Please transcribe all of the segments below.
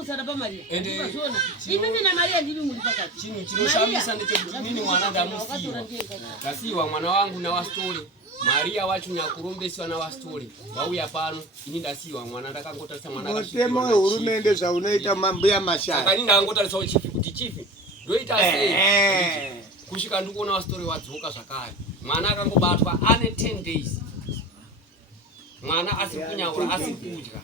usana pa Maria. Ndivazona. Imene na Maria ndili muli pakati. Chinoshamisa ndechekuti nini mwana ndamusiwa. Ngasiwa mwana wangu na wa story. Maria wachu nyakurumbeswa na wa story. Wauya pano ini ndasiwa mwana ndakangotarisa mwana akashikiwa. Motemo hurumende zvaunoita mambo ya mashaka. Saka ninda angotarisa uchifi kuti chifi. Ndoita sei. Kusvika ndikuona wa story wadzoka zvakare. Mwana akangobatwa ane 10 days. Mwana asikunyaura asikudya.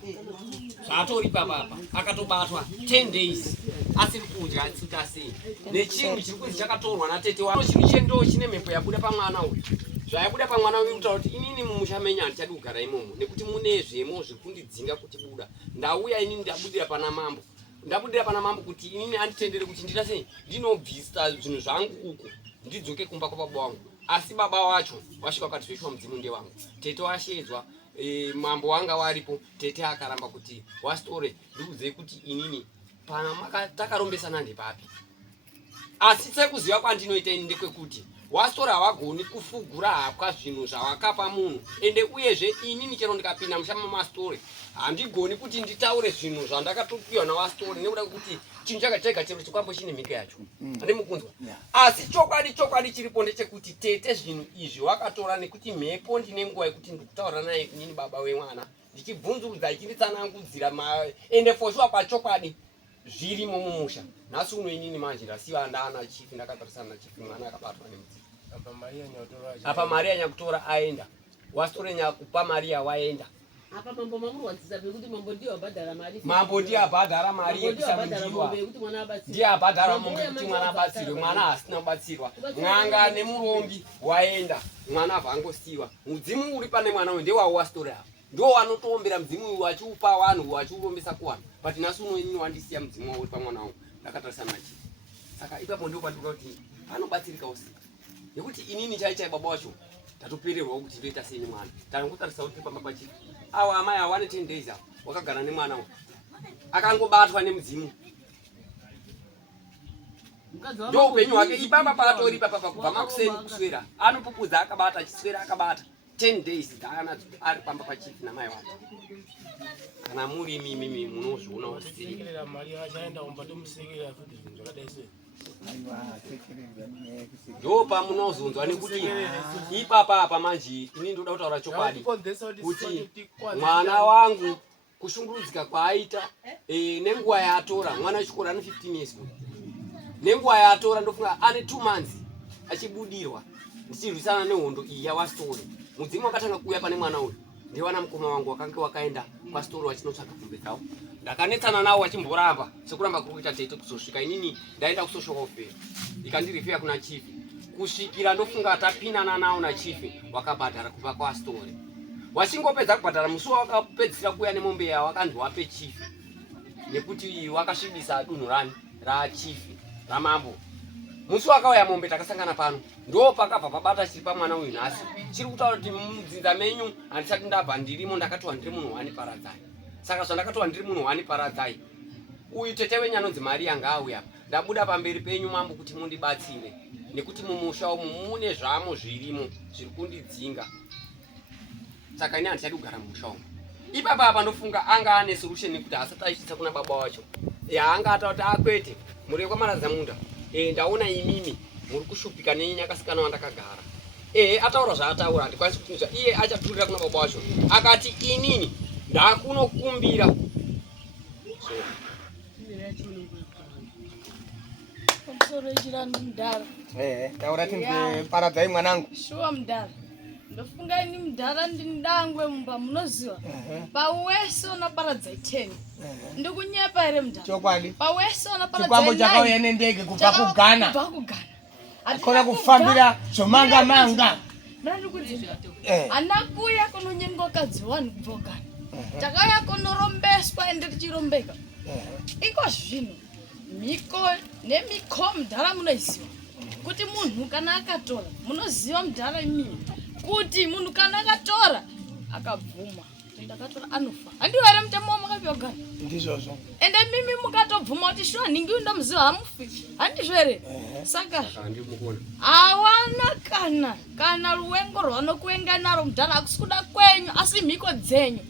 Zvatori papa akatobatwa 10 days asiri kudya asika sei. Nechinhu chiri kunzi chakatorwa na tete wano chinhu chendo chine mhepo yabuda pa mwana uyu. Zvayabuda pa mwana uyu kutaura kuti inini mumushamenya ndichadi kugara imomo nekuti mune zvemo zvikundidzinga kuti buda. Ndauya inini ndabudira pana mambo. Ndabudira pana mambo kuti inini anditendere kuti ndita sei ndinobvisa zvinhu zvangu uku ndidzoke kumba kwa baba wangu. Asi baba wacho wasvika kuti zvishwa mudzimu ndewangu. Tete washedzwa mambo wanga waripo. Tete akaramba kuti wastore ndikuze kuti inini pana takarombesana ndepapi. Asi sekuziva kwandinoita ini ndekwekuti wastora hawagoni kufugura hapwa zvinhu zvawakapa munhu. Ende uyezve inini chero ndikapinda mushama mastori handigoni kuti nditaure zvinhu zvandakatopiwa nawastori nekuda kuti chinhu chakachega chero chikwambo chine mhika yacho. Handimukunzwa. Asi chokwadi chiripo ndechekuti tete zvinhu izvi wakatora nekuti mhepo ndine nguva yekuti ndikutaura naye kunini baba wemwana ndichibvunzurudza ichinditsanangudzira ende foshua pachokwadi zvirimo mumusha. Nhasi uno inini manje ndasiva ndana chifi ndakatarisana na chifi mwana akabatwa nemudzimu. Apa Maria nyakutora aenda. Wasitore nyakupa Maria waenda. Apa mambo mamurwadzisa pekuti mambo ndiyo abhadhara mari. Mambo ndiyo abhadhara mari yekusamudiwa. Ndiyo abhadhara mombe kuti mwana abatsirwe. Mwana asina kubatsirwa. Ng'anga nemurombi waenda. Mwana avangosiwa. Mudzimu uri pane mwana uyu ndewawo wasitore apa. Ndo wanotombera mudzimu uyu wachiupa vanhu wachiurombesa kuvanhu. But nhasi uno inini wandisiya mudzimu uri pamwana wangu. Ndakatarisana nachi. Saka ipapo ndipo pandikuona kuti panobatsirika usika. Nekuti inini chaicha baba wacho tatopererwa kuti toita sei mwana. Tangotarisa kuti pamba pachi. Awa amai awane 10 days wakagara nemwana uyu. Akangobatwa nemudzimu. Ndo upenyu hwake ipamba patori papa kubva makuseni kuswera. Anopupudza akabata achiswera akabata 10 days dana ari pamba pachifi namai wake. Kana muri mimi munozviona kuti Maria achaenda kumbati musekera futi zvinhu zvakadaise. Ndo pamunozunzwa nekuti ipapa apa manje ini ndoda kutaura chokwadi kuti mwana wangu kushungurudzika kwaaita nenguva yaatora mwana wechikora ane 15 years nenguva yaatora ndofunga ane 2 months achibudirwa ndichirwisana nehondo iyi yawastori. Mudzimu wakatanga kuuya pane mwana uyu ndewana mukoma wangu wakanga wakaenda pastori wachinotsvaka kumbe dzawo. Ndakanetsana nawo wachimboramba sekuramba kuri kuita tete kuzosvika inini ndaenda kusocial welfare ikandirifeya kuna chifi kusvikira ndofunga tapinana nawo na chifi wakabhadhara kubva kwastori. Wachingopedza kubhadhara musi wakapedzisira kuuya nemombe yawo wakanzi wape chifi nekuti wakasvibisa dunhu rachifi ramambo. Musi wakauya mombe takasangana pano ndo pakabva pabata chiri pamwana uyu nhasi chiri kutaura kuti mudzinza menyu handisati ndabva ndirimo ndakatiwa ndiri munhu waniparadzai. Saka zvandakatiwa ndiri munhu waniparadzai uyu tete wenyu anonzi Maria ngaauya ndabuda pamberi penyu mambo kuti mundibatsire nekuti mumusha umu mune zvamo zvirimo zviri kundidzinga. Saka ini handichadi kugara mumusha umu. Ipapa apa ndofunga anga ane solution nekuti asati achiisa kuna baba wacho anga atakuti akwete muri kwamaradza munda ndaona imimi muri kushupika nenyakasikana wandakagara. Ataura zvaataura handikwanisi kutinzwa. Iye achaturira kuna baba wacho akati inini ndakunokumbira. Taura tinzwe paradzai mwanangu. Shuwa mdara. Ndofunga ini mdara ndindangwe mumba munoziva. Paweso na paradzai 10. Ndikunyepa ere mdara. Chokwadi. Paweso na paradzai 9. Chikwambo chakauya nendege kubva kuGhana. Kubva kuGhana. Akona kufambira zvomanga manga. Ndandikudziva. Anakuya kunonyenga kadzi 1 kubva kuGhana. Takauya kunorombeswa ende tichirombeka. Iko zvino miko nemiko mdara munoziva kuti munhu kana akatora munoziva mdara imimi kuti munhu kana akatora akabvuma ndakatora anofa handiwo ere mutemo wamakapyogara ndizvozvo ende mimi mukatobvuma kuti shuwa ningi ndomuziva hamufi handizvo ere saka hawana kana ruwengo rwanokuenga naro mudhara hakusi kuda kwenyu asi mhiko dzenyu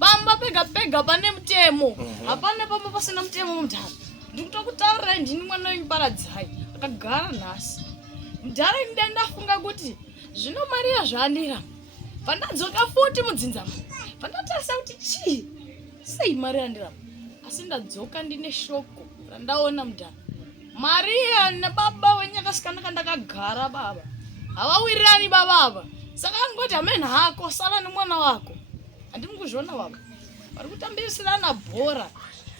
pamba pega pega pane mutemo hapana pamba pasina mutemo mudhara ndikutokutaurirai ndini mwana wenyu Paradzai akagara nhasi mudhara inde ndafunga kuti zvino Mariya zvaandira pandadzoka futi mudzinzamo pandatarisa kuti chii sei Mariya ndiramo asi ndadzoka ndine shoko randaona mudhara Mariya nababa wenyakasikana kandakagara baba havawirirani baba ava saka angoti hamene hako sala nemwana wako handimi kuzviona baba vari kutambisirana bhora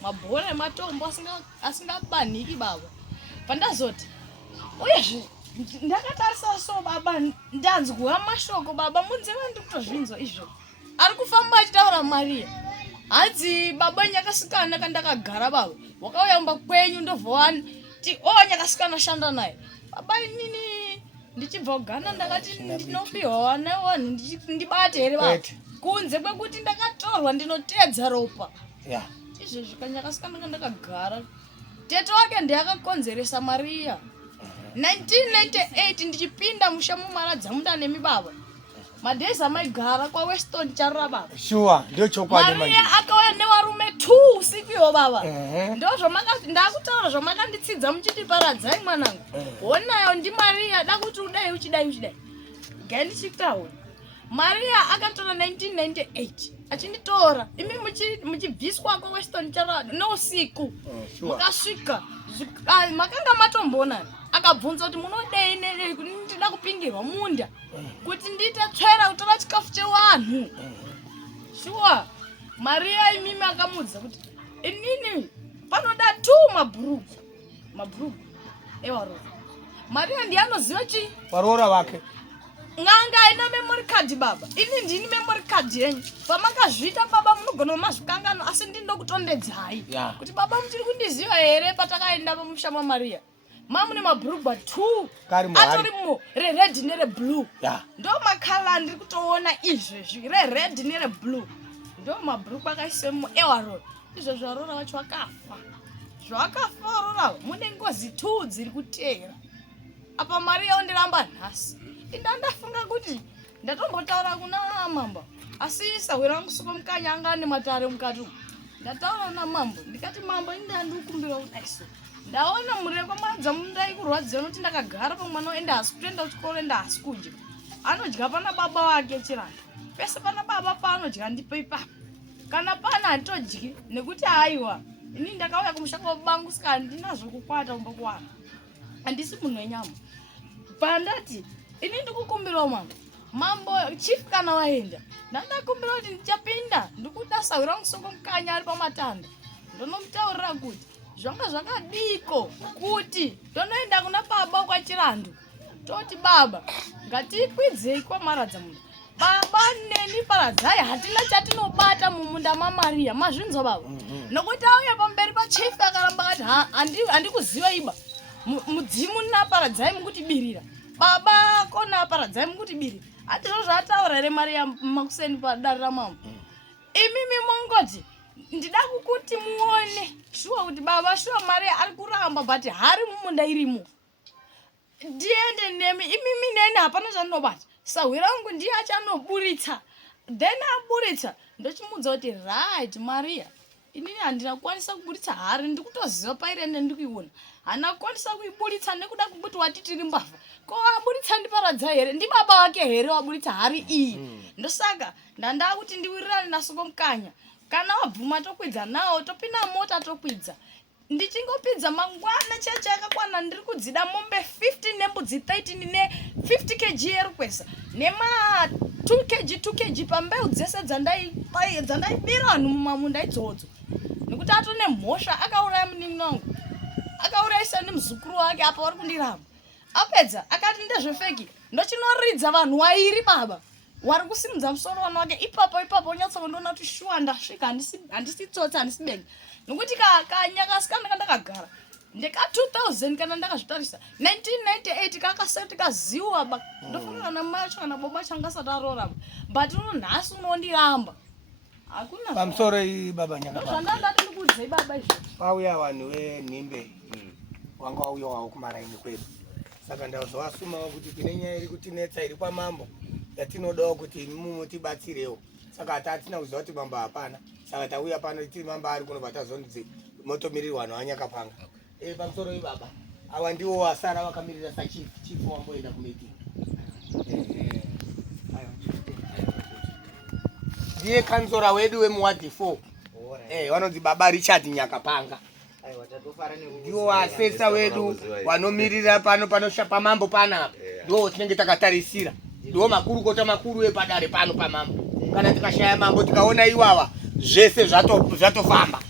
mabhora ematombo asingabanhiki baba pandazoti uyezve ndakatarisa so baba ndanzwa mashoko baba munzeve ndikutozvinzwa izvo ari kufamba achitaura Mariya hanzi baba nyakasikana kandakagara baba wakauya mumba kwenyu ndovhowani ti nyakasikana shanda naye baba inini ndichibva kugana ndakati ndinopiwa wana wanhu ndibate here baba kunze kwekuti ndakatorwa ndinotedza ropa izvezvi kanyakasikana kandakagara tete wake ndiyakakonzeresa Mariya 1998 ndichipinda musha mumaradza munda nemi baba madhezi amaigara kwaWeston charura baba shuwa ndio chokwadi Mariya akauya nevarume 2 usiku baba ndozvo ndakutaura zvamakanditsidza muchiti Paradzai mwanangu wonayo ndi Mariya da kuti udai uchidai gai ndichitaura Mariya akatora 1998 achinditora imi muchibviswa kwaWeston charura nousiku mukasvika makanga matombonani akabvunza kuti munodei nerei kuti ndida kupingirwa munda kuti nditatsvera kutora chikafu chevanhu shuwa Mariya imimi akamudza kuti inini panoda 2 mabhurugu ewarora Mariya ndiyanoziva chii varora vake ng'anga haina memory card baba ini ndini memory card yenyu pamakazviita baba munogona mazvikangano asi ndinokutondedzai kuti baba muchiri kundiziva here patakaenda pamusha maMariya mamune mabhurugwa 2 atorimo rered nereblue ndo makala ndiri kutoona izvezvi rered nereblue ndo mabhurugwa akaisemo ewarora izvezvi varora vacho vakafa zvakafa varora mune ngozi 2 dziri kuteera apa Mariya ondiramba nhasi indandafunga kuti ndatombotaura kuna mambo asi sahwira ngusuko mukanya anga nematare mukati ndataura na mambo ndikati mambo indandikumbira kudaiso ndaona mureko madza mundai kurwadzira noti ndakagara pamwana oenda hasi kutoenda kuchikoro enda hasi kudya anodya pana baba wake chiranda pese pana baba paanodya ndipo ipapo kana pana handitodyi nekuti haiwa ini ndakauya kumusha kwabangu saka handinazvo kukwata kumba kuwana handisi munhu wenyama pandati ini ndikukumbirawo mambo chief kana waenda ndandakumbira kuti ndichapinda ndikudasawira musoko mukanya ari pamatanda ndonomutaurira kuti zvanga zvakadiko kuti ndonoenda kuna baba kwachirando toti baba ngatikwidzei kwamaradza munda baba neni Paradzai hatina chatinobata mumunda maMariya mazvinzwa baba nokuti auya pamberi pachief akaramba ati handikuziva iba mudzimu na Paradzai mukutibirira baba kona Paradzai mukutibirira ati zvo zvataura here Mariya makuseni padare ramambo imimi mongoti ndida kukuti muone shuwa kuti baba shuwa Mariya ari kuramba but hari mumunda irimo ndiende nemi imimi neni hapana zvaninobata sahwira wangu ndiye achanoburitsa then aburitsa ndochimudza kuti right Mariya inini handina kukwanisa kuburitsa hari ndikutoziva pairende ndikuiona hana kukwanisa kuiburitsa nekuda kuti watitiri mbavha ko aburitsa ndi Paradzai here ndi baba wake here waburitsa hari iyi ndosaka ndandaa kuti ndiwirirane nasoko mukanya kana wabvuma tokwidza nawo topinda mota tokwidza ndichingopidza mangwana cheche yakakwana ndiri kudzida mombe 15 nembudzi 13 ne 50 kg yerukwesa nema 2 kg pambeu dzese dzandaibira vanhu mumamunda idzodzo nekuti atone mhosva akauraya munini wangu akaurayisa nemuzukuru wake apa vari kundiramba apedza akati ndezvefeki ndochinoridza vanhu wairi baba wari kusimudza musoro vanhu wake ipapo unyatsokondoona kuti shuwa ndasvika handisi tsotsi handisi benga nokuti kanyakasikana kandakagara ndeka 2000 kana ndakazvitarisa 1998 kakasati kaziwa ndofunga kana macho kana boba changa asati arorama but uno nhasi unondiramba Hakuna. Pamsoro hii baba nyaka. Zvandanga ndikuudze baba izvo. Pauya vanhu venhimbe wanga wauya wawo kumaraini kwedu. Saka ndazovasumawo kuti tine nyaya iri kutinetsa iri pamambo yatinodawo kuti mutibatsirewo. Saka hatina kuziva kuti mambo hapana. Saka tauya pano tiri mambo ari kunobva tazonzi motomirirwa vanhu vanyakapanga. Pamsoro hii baba. Awa ndiwo wasara vakamirira sachifu wamboenda kumeeting. Ndiye kansora wedu wemuwadi 4. Vanonzi baba Richard Nyakapanga. Ndiwo asesa wedu wanomirira pano pamambo panapa. Ndiwo tinenge takatarisira. Ndiwo makurukota makuru epadare pano pamambo. Kana tikashaya mambo tikaona iwawa zvese zvatofamba.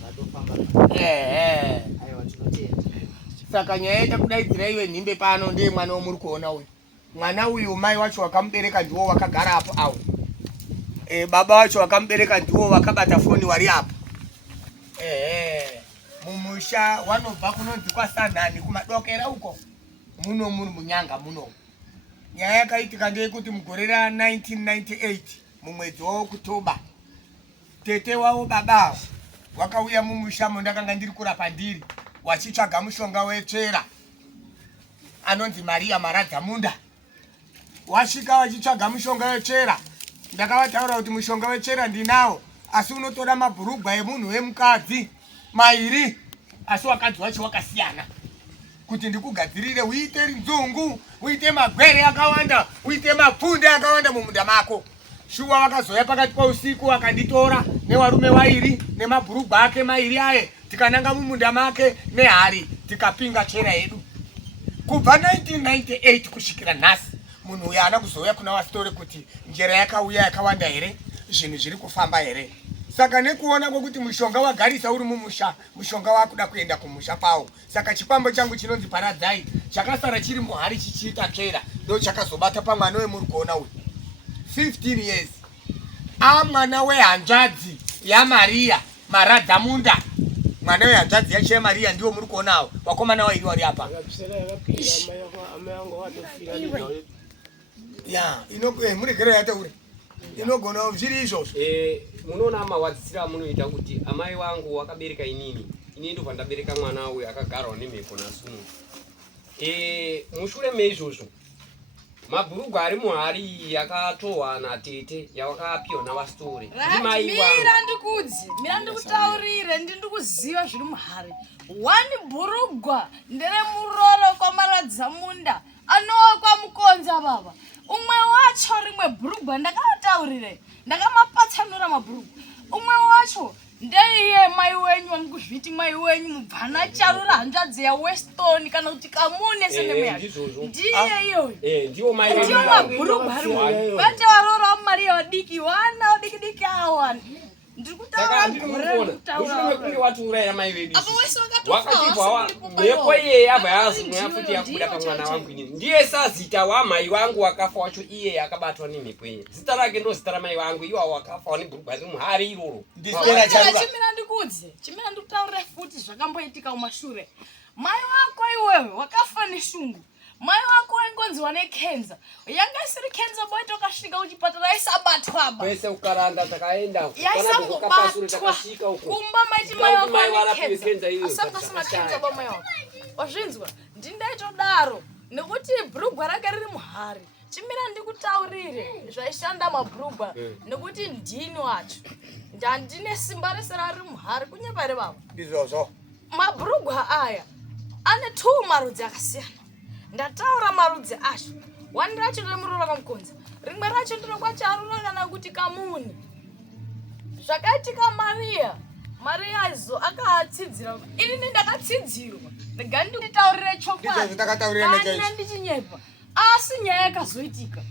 Saka nyaya yetakudaidzira iwe nhimbe pano ndiye mwana womuri kuona uyu. Mwana uyu mai wacho wakamubereka ndiwo wakagara apo awo. Baba wacho wakamubereka ndiwo wakabata foni wari apo. Mumusha wanobva kunonzi kwaSanhani kumadokera uko. Muno muri munyanga muno. Nyaya yakaitika ndeyekuti mugore ra1998 mumwedzi waOkutoba. Tete wavo baba wakauya mumusha mondakanga ndiri kurapa ndiri. Wachitsvaga mushonga wetsvera anonzi Maria Maradzamunda. Wasvika wachitsvaga mushonga wetsvera. Ndakavataura kuti mushonga wetsvera ndinawo, asi unotora mabhurugwa emunhu wemukadzi mairi, asi wakadzi wacho wakasiyana. Kuti ndikugadzirire uite nzungu, uite magwere akawanda, uite mapfunde akawanda mumunda mako. Shuwa wakazoya pakati pausiku wakanditora nevarume vairi nemabhurugwa ake mairi aye. Tikananga mumunda make nehari tikapinga chera yedu. Kubva 1998 kusvikira nhasi munhu uyu haana kuzouya kuna Wasitore kuti njera yakauya yakawanda here, zvinhu zviri kufamba here. Saka nekuona kwekuti mushonga wagarisa uri mumusha, mushonga wakuda kuenda kumusha pawo. Saka chikwambo changu chinonzi Paradzai chakasara chiri muhari chichiita tsvera ndo chakazobata pamwana wemuri kuona uyu 15 years. Mwana wehanzvadzi yaMaria Maradzamunda. Mwana wehanzvadzi yacho yaMaria ndiwo muri kuonawo. Vakomana vairi vari apa. Muregere yataure. Inogona zviri izvozvo. Munoona amawadzisira munoita kuti amai vangu wakabereka inini. Ini ndo pandabereka mwana uyu akagarwa nemhepo nasumu. Mushure meizvozvo mabhurugwa ari muhari yakatohwa natete yawakapiwa naVasitore. Mira ndikutaurire ndikuziva zviri muhari. Wani bhurugwa ndere muroro kwaMaradzamunda anowa kwaMukonza baba. Umwe wacho rimwe bhurugwa ndakataurire ndakamapatsanura mabhurugwa. Umwe wacho ndeiye mai wenyu wamukuzviti mai wenyu mubvana charura hanzvadzi yaWeston kana kuti Kamune senemeya. Ndiye iyoyo. Ndiwo mai ndiyo mabhurugwa ari vate varora vaMaria vadiki wana vadiki awa. Ndikutaura kuti watuuraya mai vedu. Wakatibva mhepo iye yabva yafuti yakubuda pamwana wangu inini. Ndiye sazita wamai wangu wakafa wacho iye akabatwa nemhepo iye. Zita rake ndo zita ramai vangu iwawo wakafa nebhurugwa riri muhari iroro. Chimira ndikutaurira futi zvakamboitika mumashure. Mai wako iwewe wakafa neshungu. Mai wako waingonziwa nekenza. Yanga isiri kenza boy tokasvika kuchipatara aisabatwa ba. Pese ukaranda takaenda yakasvika uko. Kumba maiti mai wako wanekenza. Asakasina kenza ba mai wako. Wazvinzwa? Ndindaitodaro nekuti bhurugwa rake riri muhari. Chimira ndikutaurire zvaishanda mabhurugwa nekuti ndini wacho. Ndandine simba rese rari muhari kunyepare baba. Ndizvozvo. Mabhurugwa aya ane 2 marudzi akasiyana. Ndataura marudzi acho. Wani racho ndinamurora kwaMukonza. Rimwe racho ndinokwaCharura kana kuti Kamuni. Zvakaitika Maria izo akatsidzira. Ini ndakatsidzirwa. Nditaurire chokwadi. Kana ndichinyepa. Asi nyaya yakazoitika.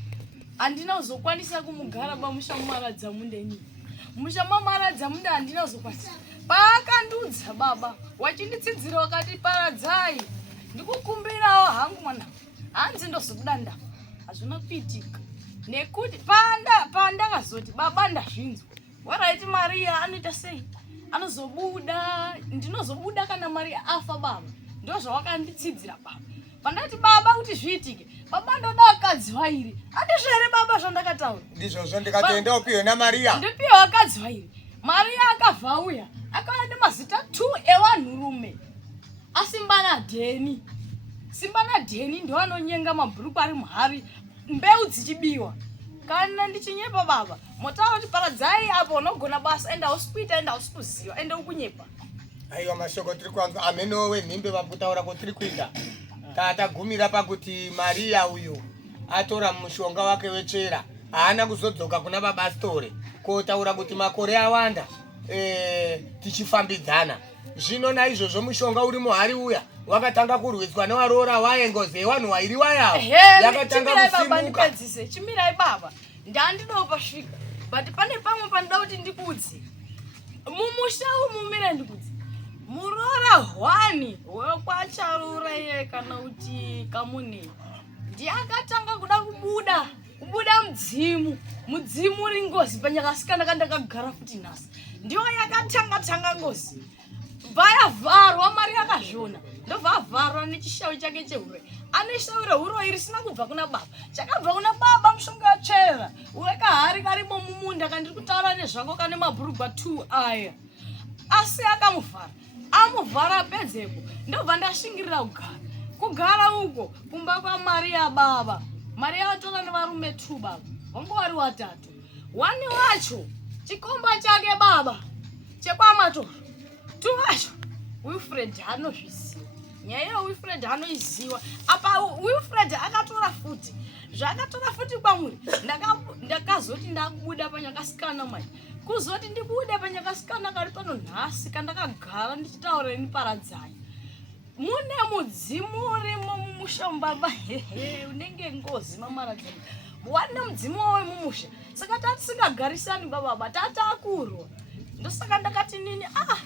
Handina kuzokwanisa kumugara pamusha muMaradzamunda ini. Musha muMaradzamunda handina kuzokwanisa. Paakandudza baba wachinditsidzira wakati Paradzai. Ndikukumbirawo hangu mwana. Hanzi ndozobuda ndapa. Hazvina kuitika. Nekuti pandakazoti baba ndazvinzwa. Waraiti Maria anoita sei? Anozobuda, ndinozobuda kana Maria afa baba. Ndo zvawakanditsidzira baba. Pandati baba kuti zviitike. Baba ndoda akadzi vairi. Andizvo here baba zvandakataura? Ndizvozvo ndikatoendawo piwe naMaria. Ndipiwe akadzi vairi. Maria akavhauya akauya nemazita 2 evanhurume asimbana dheni. Simbana dheni ndiwo anonyenga mabhuruku ari muhari, mbeu dzichibiwa. Kana ndichinyepa baba, motaura kuti paradzai apo unogona basa, enda usikuita, enda usikuziva, enda ukunyepa. Aiwa mashoko tiri kwanzwa amenowe nhimbe vakutaura kwatiri kuita. Tatagumira pakuti Maria uyu atora mushonga wake wechera, haana kuzodzoka kuna baba Story kotaura kuti makore awanda tichifambidzana. Zvino naizvozvo mushonga uri muhari uya wakatanga kurwiswa newaroora waye ngozi yevanhu wairi wayawo yakatanga kusimuka. Chimirai baba, ndandinopasvika, but pane pamwe panoda kuti ndikudze. Mumusha umu mira ndikudze. Muroora hwani wekwacharura iye kana kuti kamune ndiakatanga kuda kubuda mudzimu uri ngozi panyakasikana kandakagara futi nhasi ndiyo yakatanga ngozi vayavharwa. Mari akazviona ndobva nechishawi chake chehure. Ane shawi rehuro iri risina kubva kuna baba, chakabva kuna baba mushonga wachera ure kahari karimo mumunda kandiri kutaura nezvako kane mabhurugwa 2 aya. Asi amuvhara pedzepo ndobva ndashingirira kugara uko kumba kwaMaria baba. Maria atora nevarume 2 baba, vangu vari 3. Wani wacho chikomba chake baba chekwamatoro 2 wacho Wilfred anozviziva. Nyaya Wilfred anoiziva. Apa Wilfred akatora futi zvakatora futi kwamuri. Ndakazoti ndakubuda panyakasikana mai, kuzoti ndibude panyakasikana kari pano nhasi kandakagara ndichitaura niparadzai. Mune mudzimu urimo mumusha baba, unenge ngozi mamaradzani. Wane mudzimu wawe mumusha, saka tatisingagarisani baba, tatakurwa. Ndosaka ndakati nini,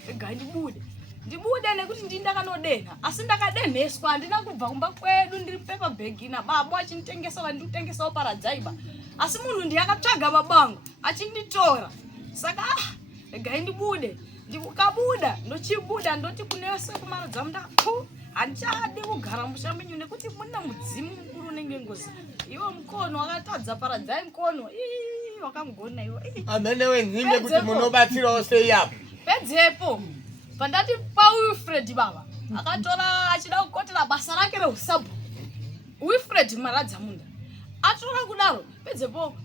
ega ndibude nekuti ndindakanodenha, asi ndakadenheswa, handina kubva kumba kwedu ndiri pepa bag na baba achinitengesa vandikutengesawo paradzaiba. Asi munhu ndiyakatsvaga babangu achinditora. Saka ega ndibude. Ndikabuda ndochibuda ndoti kunese kumaradzamunda handichadi kugara musha menyu nekuti muna mudzimu mukuru unenge ngozi. Iwo mukono wakatadza paradzai mukono wakamugona iwo. Amenewe nhimbe kuti munobatsirawo sei apo. Pedzepo pandati paWilfred baba akatora achida kukotera basa rake reusabu. Wilfred maradzamunda atora kudaro pedzepo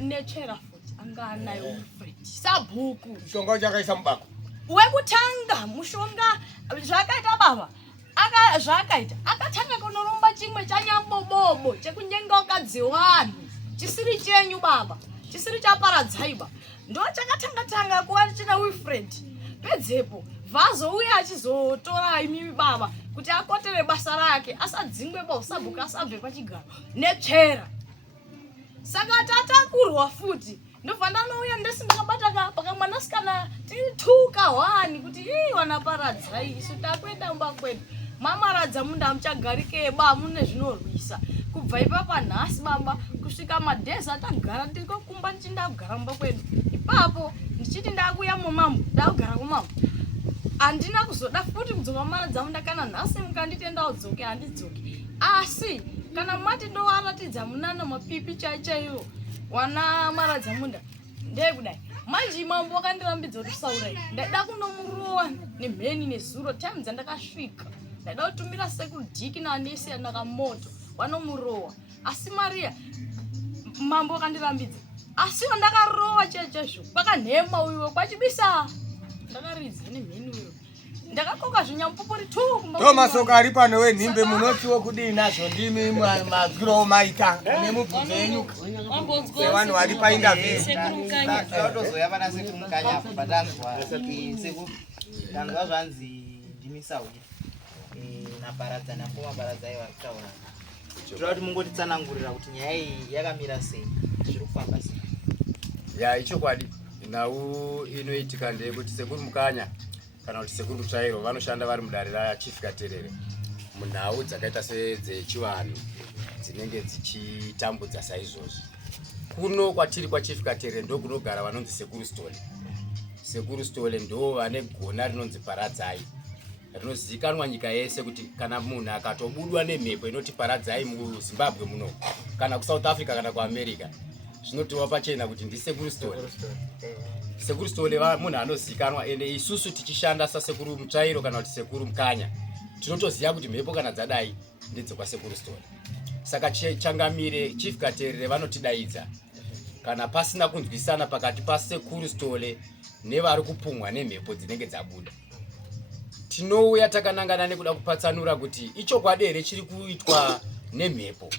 nechera futi anga anayo Wilfred sabhuku. Mushonga uchakaisa mubako wekutanga mushonga zvakaita baba zvakaita akatanga kunoromba chimwe chanyambobobo chekunyenga wakadzi wanhu chisiri chenyu baba, chisiri chaparadzaiba, ndo chakatanga kuva china Wilfred. Pedzepo vazouya achizotora imimi baba kuti akotere basa rake asadzingwe pausabhuka asabve pachigaro netsvera. Saka tatakurwa futi ndobva ndanouya ndesindakabata pakamwanasikana tiri 2 kahwani kuti wanaparadzai isu takwenda mba kwedu mamaradzamunda muchagarike ba mune zvinorwisa kubva ipapa nhasi baba kusvika madhezi atagara ndiko kumba ndichindagara mba kwedu. Ipapo ndichiti ndakuya mumambo ndakugara kumambo handina kuzoda futi kudzoka maradzamunda kana nhasi mukanditenda udzoke handidzoke. Asi kana mati ndowaratidza munana mapipi chaichaiwo wana maradzamunda ndekudai manje mambo wakandirambidza kuti saurai ndaida kunomurowa nemheni nezuro time dzandakasvika ndaida kutumira sekudhiki naanesi andakamoto wanomurowa. Asi Maria mambo wakandirambidza, asi ndakarowa chechezvo pakanhema uiwe kwachibisa ndakaridza nemheni uiwe ndakakoka zvinyamupupuri 2 kumba. Tomasoka ari pano wenhimbe munotiwo kudii nazvo ndimi mazwiro maita nemubvunzo yenyuka sevanhu vari painterview. Tozoya pana sekumukanya apo patanzwa sekanzwa zvanzi ndimisauye naparadzana maparadzai vari kutaura. Toda kuti mungotitsanangurira kuti nyaya iyi yakamira sei, zviri kufamba sei? Ya ichokwadi nhau inoitika ndeyekuti sekuru mukanya kana kuti sekuru tsvairo vanoshanda vari mudare raChief Katerere munhau dzakaita sedzechivanhu dzinenge dzichitambudza saizvozvi. Kuno kwatiri kwaChief Katerere ndo kunogara vanonzi Sekuru Stole. Sekuru Stole ndo vane gona rinonzi Paradzai rinozivikanwa nyika yese kuti kana munhu akatobudwa nemhepo inoti paradzai muZimbabwe muno kana kuSouth Africa kana kuAmerica zvinotova pachena kuti ndisekuru stole. Sekuru stole munhu anozikanwa ende isusu tichishanda sasekuru mutsvairo kana kuti sekuru mukanya tinotoziva kuti mhepo kana dzadai ndedzekwa sekuru stole. Saka changamire chief katerere vanotidaidza kana pasina kunzwisana pakati pasekuru stole nevari kupumwa nemhepo dzinenge dzabuda. Tinouya takanangana nekuda kupatsanura kuti ichokwadi here chiri kuitwa nemhepo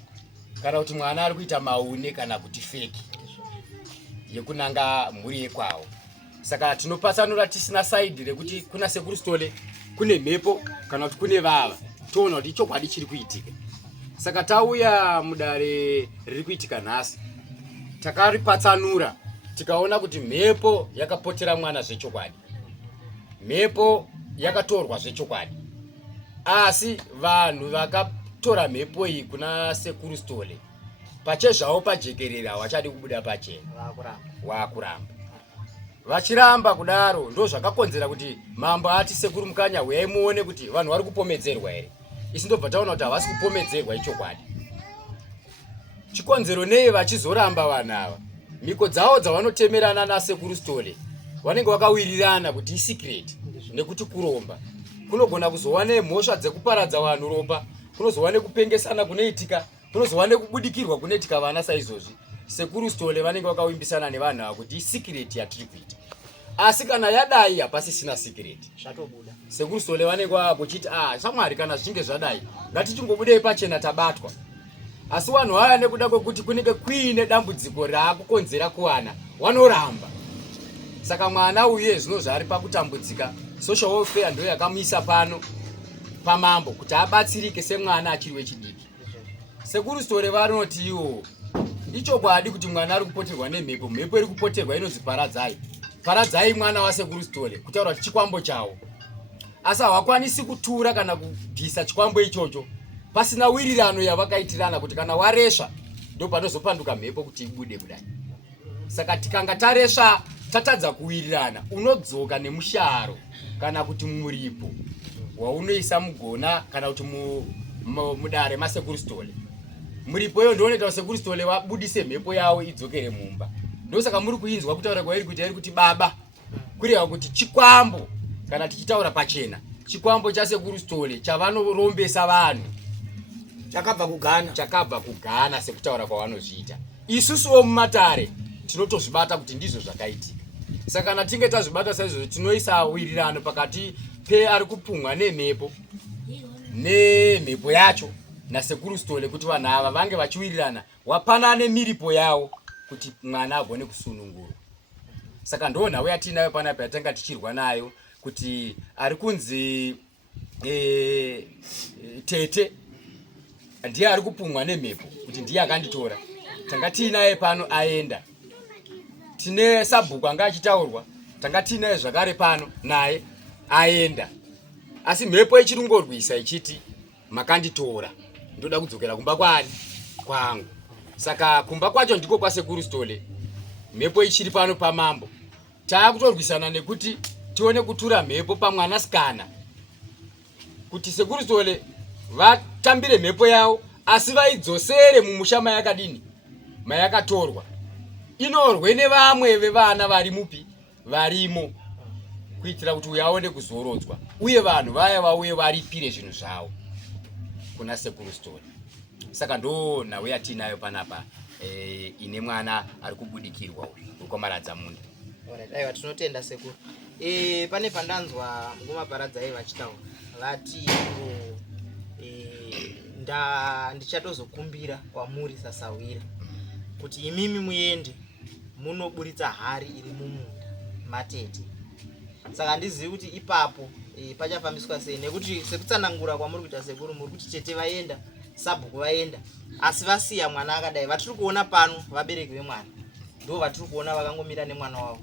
kana kuti mwana ari kuita maune kana kuti feki yekunanga mhuri yekwawo. Saka tinopatsanura tisina saidi rekuti kuna sekuru stole kune mhepo kana kuti kune vava, toona kuti ichokwadi chiri kuitika. Saka tauya mudare riri kuitika nhasi takaripatsanura tikaona kuti mhepo yakapotera mwana zvechokwadi, mhepo yakatorwa zvechokwadi, asi vanhu vakatora mhepo iyi kuna sekuru stole pachezvavo pajekerera havachadi kubuda pachena, waakuramba. Vachiramba kudaro ndo zvakakonzera kuti mambo ati sekuru mukanya uyai muone kuti vanhu vari kupomedzerwa here. Isi ndobva taona kuti havasi kupomedzerwa ichokwadi. Chikonzero nei vachizoramba vanhu ava? Miko dzavo dzavanotemerana nasekuru stole vanenge vakawirirana kuti isikireti nekuti kuromba kunogona kuzova nemhosva dzekuparadza vanhu ropa, kunozova nekupengesana kunoitika, kunozova nekubudikirwa kunoitika vana saizvozvi. Sekuru stole vanenge vakawimbisana nevanhu ava kuti isikireti yatiri kuita. Asi kana yadai hapasisina sikireti zvatobuda. Sekuru stole vanenge vakuchiti shamwari kana zvichinge zvadai ngatichingobudei pachena tabatwa. Asi vanhu vaya nekuda kwekuti kunenge kuine dambudziko raakukonzera kuvana vanoramba. Saka mwana uye zvino zvari pakutambudzika, social welfare ndo yakamisa pano pamambo kuti abatsirike semwana achiri wechidiki. Sekuru stole vanoti iwo ichokwadi kuti mwana ari kupoterwa nemhepo, mhepo iri kupoterwa inonzi paradzai. Paradzai mwana wasekuru stole kutaura kuti chikwambo chawo. Asi havakwanisi kutura kana kubvisa chikwambo ichocho pasina wirirano yavakaitirana kuti kana waresva ndo panozopanduka mhepo kuti ibude kudai. Saka tikanga taresva tatadza kuwirirana, unodzoka nemusharo kana kuti muripo waunoisa mugona kana kuti mudare masekuru stole. Muripo iyo ndoonoita sekuru stole vabudise mhepo yavo idzokere mumba. Ndosaka muri kuinzwa kutaura kwairi kuti baba kureva kuti chikwambo kana tichitaura pachena chikwambo chasekuru stole chavanorombesa vanhu chakabva kugana sekutaura kwavanozviita. Isusuwo mumatare tinotozvibata kuti ndizvo zvakaitika. Saka kana tinge tazvibata saizvozvo tinoisa wirirano pakati ari kupumwa nemhepo yacho nasekuru stole kuti vanhu ava vange vachiwirirana wapanane miripo yavo kuti mwana agone kusunungurwa. Saka ndo nhau yatinayo panapa yatanga tichirwa nayo kuti ari kunzi Tete ndiye ari kupumwa nemhepo kuti ndiye akanditora. Tanga tiinaye pano aenda. Tine sabhuku anga achitaurwa tanga tiinaye zvakare pano naye aenda. Asi mhepo ichirungorwisa ichiti makanditora ndoda kudzokera kumba kwangu. Saka kumba kwacho ndiko kwasekuru stole. Mhepo ichiri pano pamambo. Taakutorwisana nekuti tione kutura mhepo pamwana sikana kuti sekuru stole vatambire mhepo yavo asi vaidzosere mumusha mayakadini mayakatorwa. Inorwe nevamwe vevana varimo kuitira kuti uyo aone kuzorodzwa uye vanhu vaya vauye varipire zvinhu zvavo kuna sekuru stole. Saka ndo nhau yatinayo panapa ine mwana ari kubudikirwa ukomaradza munda. Aiwa, tinotenda sekuru. Pane pandanzwa ngomaparadzai vachitaura vati ndichatozokumbira kwamuri sasawira kuti imimi muende munoburitsa hari iri mumunda matete. Saka ndizivi kuti ipapo pachafambiswa sei, nekuti sekutsanangura kwamuri kuita sekuru muri kuti Tete vaenda, sabhuku vaenda, asi vasiya mwana akadai. Vatiri kuona pano vabereki vemwana ndo vatiri kuona vakangomira nemwana wavo.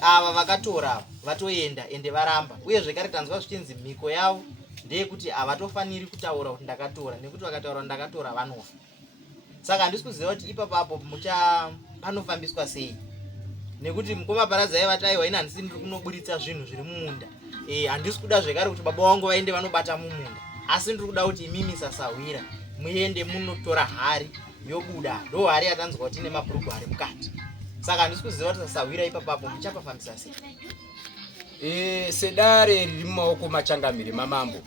Ava vakatora vatoenda ende varamba. Uye zvekare tanzwa zvichinzi mhiko yavo ndeyekuti havatofaniri kutaura kuti ndakatora, nekuti vakataura kuti ndakatora vanofa. Saka handisi kuziva kuti ipapapo panofambiswa sei, nekuti mukomaparadzai vataiwa ina handisi ndiri kunoburitsa zvinhu zviri mumunda. Handisi kuda zvekare kuti baba vangu vaende vanobata mumunda, asi ndiri kuda kuti imimi sasawira muende munotora hari yobuda ndo hari yatanzwa kuti ine mabhurugu ari mukati. Saka handisi kuziva kuti sasawira ipapapo muchapafambisa sei. Sedare riri mumaoko machangamire mamambo.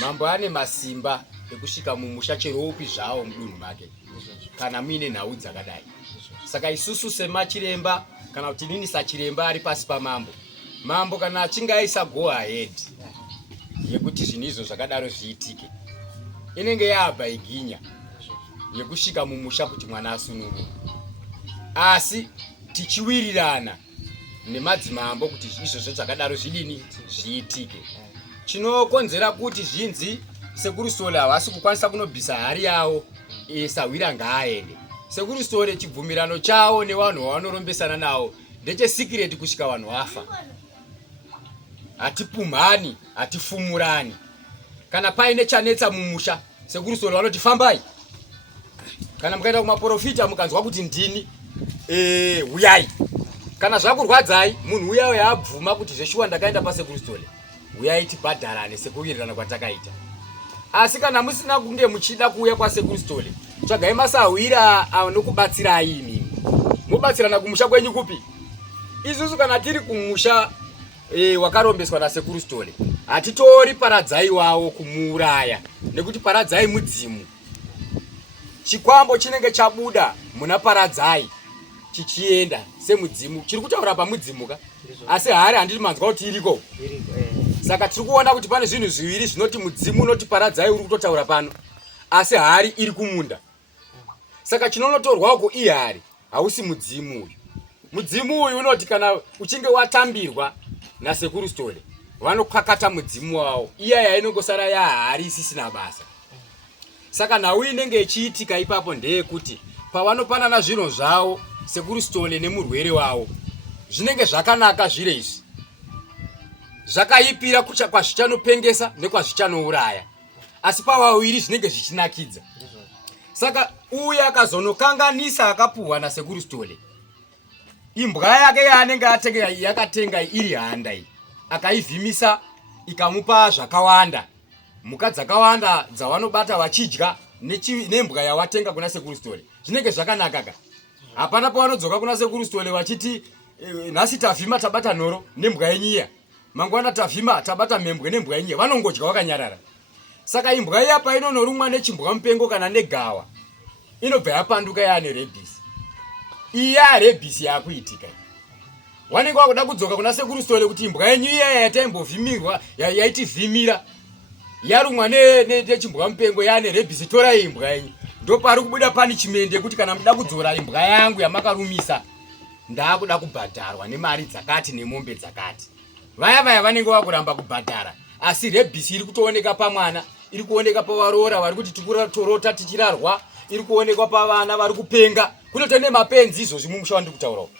Mambo ane masimba ekusvika mumusha chero upi zvawo mudunhu make kana muine nhau dzakadai. Saka isusu semachiremba kana kuti nini sachiremba ari pasi pamambo, mambo kana achinge aisa go ahead yekuti zvinhu izvo zvakadaro zviitike, inenge yabva iginya yekusvika mumusha kuti mwana asununguke. Asi tichiwirirana nemadzimambo kuti izvozvo zvakadaro zvidini zviitike. Chinokonzera kuti zvinzi Sekuru Sole havasi kukwanisa kunobvisa hari yawo Sawira ngaaende. Sekuru Sole chibvumirano chawo nevanhu vavanorombesana nawo ndechesecret kusvika vanhu vafa. Hatipumhani, hatifumurani. Kana paine chanetsa mumusha, Sekuru Sole vanoti fambai. Kana mukaenda kumaprofita mukanzwa kuti ndini uyai. Kana zvakurwadzai munhu uya yabvuma kuti zveshuwa ndakaenda paSekuru Sole, uyai tibhadharane sekuwirirana kwatakaita. Asi kana musina kunge muchida kuuya kwaSekuru Sole, tsvagai masawira anokubatsirai imimi. Mubatsirana kumusha kwenyu kupi? Isusu kana tiri kumusha wakarombeswa naSekuru Sole, hatitori paradzai wawo kumuuraya nekuti paradzai mudzimu. Chikwambo chinenge chabuda muna paradzai chichienda semudzimu, chiri kutaura pamudzimuka, asi hari handiti manzwa kuti iriko. Saka tiri kuona kuti pane zvinhu zviviri zvinoti mudzimu unoti paradzai uri kutotaura pano, asi hari iri kumunda. Saka chinonotorwako ihari, hausi mudzimu uyu. Mudzimu uyu unoti kana uchinge watambirwa naSekuru Sole, vanokakata mudzimu wavo, iya yainongosara yahari isisina basa. Saka nhau inenge ichiitika ipapo ndeyekuti pavanopanana zvinhu zvavo Sekuru Sole nemurwere wavo, zvinenge zvakanaka zvire izvi. Zvakaipira kwazvichanopengesa nekwazvichanouraya, asi pavaviri zvinenge zvichinakidza. Saka uya akazonokanganisa akapuhwa naSekuru Sole, imbwa yake yaanenge yakatenga iri handa iyi, akaivhimisa ikamupa zvakawanda, mhuka dzakawanda dzavanobata vachidya nembwa yawatenga kuna Sekuru Sole, zvinenge zvakanaka. Hapana pavanodzoka kuna Sekuru Sole vachiti nhasi tavhima tabata nhoro nembwa yenyiya, mangwana tavhima tabata membwe nembwa yenyiya, vanongodya vakanyarara. Saka imbwa iya painonorumwa nechimbwa mupengo kana negawa, inobva yapanduka yaane rebhisi. Iya rebhisi yakuitika. Wanenge wakuda kudzoka kuna Sekuru Sole kuti imbwa yenyu iya yataimbovhimirwa yaitivhimira yarumwa nechimbwa mupengo yaane rebhisi, torai imbwa yenyu. Ndopari kubuda pani chimende kuti kana muda kudzora imbwa yangu yamakarumisa, ndakuda kubhadharwa nemari dzakati nemombe dzakati. Vaya vanenge vakuramba kubhadhara, asi rebhisi iri kutooneka pamwana, iri kuoneka pavaroora vari kuti tikuratorota tichirarwa, iri kuonekwa pavana vari kupenga. Kunotone mapenzi izvozvi mumusha wandiri kutaurawo,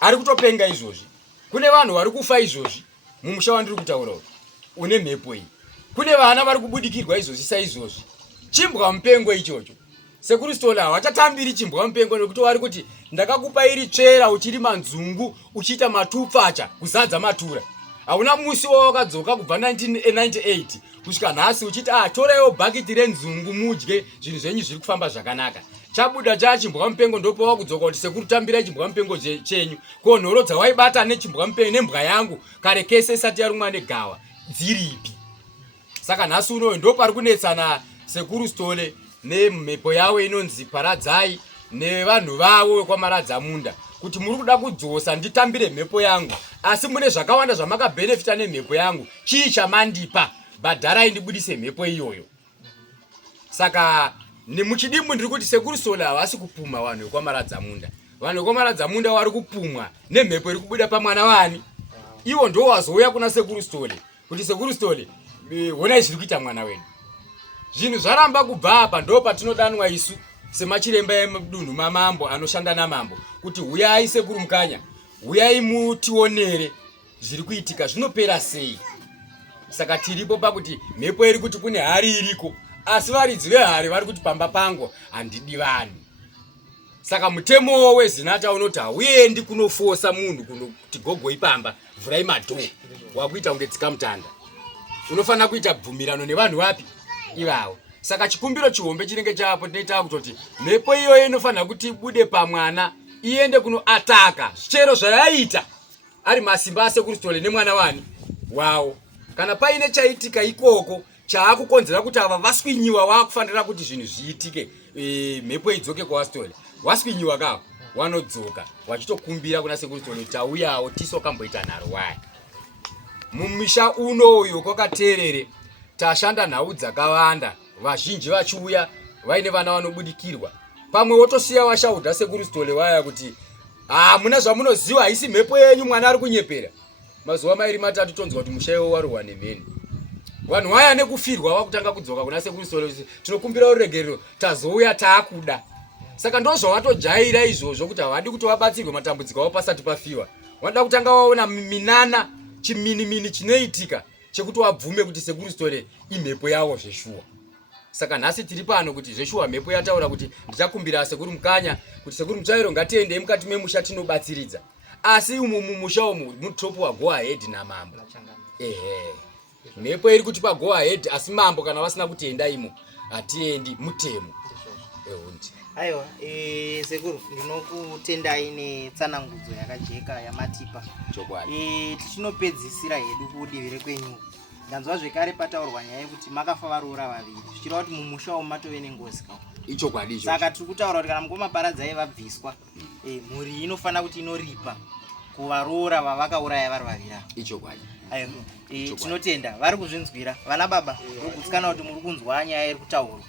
ari kutopenga izvozvi. Kune vanhu vari kufa izvozvi mumusha wandiri kutaurawo une mhepo iyi. Kune vana vari kubudikirwa izvozvi saizvozvi. Chimbwa mupengo ichocho. Sekuru Sole havachatambiri chimbwa mupengo nekuti vari kuti ndakakupa iri tsvera uchiri manzungu uchiita matupfacha kuzadza matura. Hauna musi wawakadzoka kubva 1998 kusvika nhasi uchiti toraiwo bhakiti renzungu mudye zvinhu zvenyu zviri kufamba zvakanaka. Chabuda chachimbwa mupengo ndopa wakudzoka kuti Sekuru tambirai chimbwa mupengo chenyu. Ko nhoro dzawaibata nechimbwa mupengo nembwa yangu kare kese isati yarumwa negawa dziripi? Saka nhasi unoyo ndopari kunetsana Sekuru Sole nemhepo yawo inonzi paradzai nevanhu vavo vekwamaradzamunda kuti muri kuda kudzosa nditambire mhepo yangu, asi mune zvakawanda zvamakabhenefita nemhepo yangu, chii chamandipa? Bhadharai ndibudise mhepo iyoyo. Saka nemuchidimbu ndiri kuti Sekuru Sole havasi kupumha vanhu vekwamaradzamunda. Vanhu vekwamaradzamunda vari kupumwa nemhepo iri kubuda pamwana wani. Ivo ndo wazouya kuna Sekuru Sole kuti Sekuru Sole, honai zviri kuita mwana wenu. Zvinhu zvaramba kubva apa, ndo patinodanwa isu semachiremba emudunhu mamambo anoshanda namambo kuti huyai Sekuru Mukanya, huyai mutionere zviri kuitika zvinopera sei. Saka tiripo pakuti mhepo iri kuti kune hari iriko, asi varidzi vehari vari kuti pamba pangu handidi vanhu. Saka mutemo wezinata unoti hauendi kunofosa munhu kuti gogo ipamba vhurai madhoo, wakuita kunge tsikamutanda. Unofanira kuita bvumirano nevanhu vapi ivavo. Saka chikumbiro chihombe chinenge chapo tinoita kuti mhepo iyoyo inofanira kuti ibude pamwana iende kuno ataka chero zvayaita ari masimba asekuru Stole nemwana wani wawo. Kana paine chaitika ikoko chaakukonzera kuti ava vaswinyiwa vakufanira kuti zvinhu zviitike mhepo idzoke kwa Stole. Waswinyiwa kawo wanodzoka wachitokumbira kuna sekuru Stole tauyawo tiso kamboita nharo waya. Mumisha unoyo kwakaterere tashanda nhau dzakawanda vazhinji vachiuya vaine vana vanobudikirwa. Pamwe wotosiya washaudha sekuru Stole waya kuti muna zvamunoziva haisi mhepo yenyu mwana ari kunyepera. Mazuva mairi matatu tonzwa kuti musha iwo warohwa nemheni. Vanhu vaya nekufirwa vakutanga kudzoka kuna sekuru Stole tinokumbira uregerero tazouya taakuda. Saka ndozvavatojaira izvozvo kuti havadi kuti vabatsirwe matambudziko avo pasati pafiwa. Vanoda kutanga vaona minana chiminimini chinoitika chekuti wabvume kuti sekuru Stole imhepo yawo zveshuwa. Saka nhasi tiri pano kuti zveshuwa mhepo yataura kuti ndichakumbira sekuru Mukanya kuti sekuru Mutsvairo ngatiende mukati memusha tinobatsiridza. Asi umu mumusha umu mutopu wa go ahead namambo. Mhepo iri kuti pa go ahead asi mambo kana vasina kutenda imo atiendi mutemo. Aiwa, sekuru ndinokutendai netsanangudzo yakajeka yamatipa. Tichinopedzisira hedu kudivi rekwenyu. Ndanzwa zvekare pataurwa nyaya yekuti makafa varoora vaviri. Zvichireva kuti mumusha umu matove nengozi kawo. Icho kwadi icho. Saka tiri kutaura kuti kana mukoma paradzai vabviswa, mhuri inofanira kuti inoripa kuvaroora vavakauraya vari vaviri. Icho kwadi. Aiwa, tinotenda vari kuzvinzwira. Vana baba, ndokutsikana kuti muri kunzwa nyaya iri kutaurwa.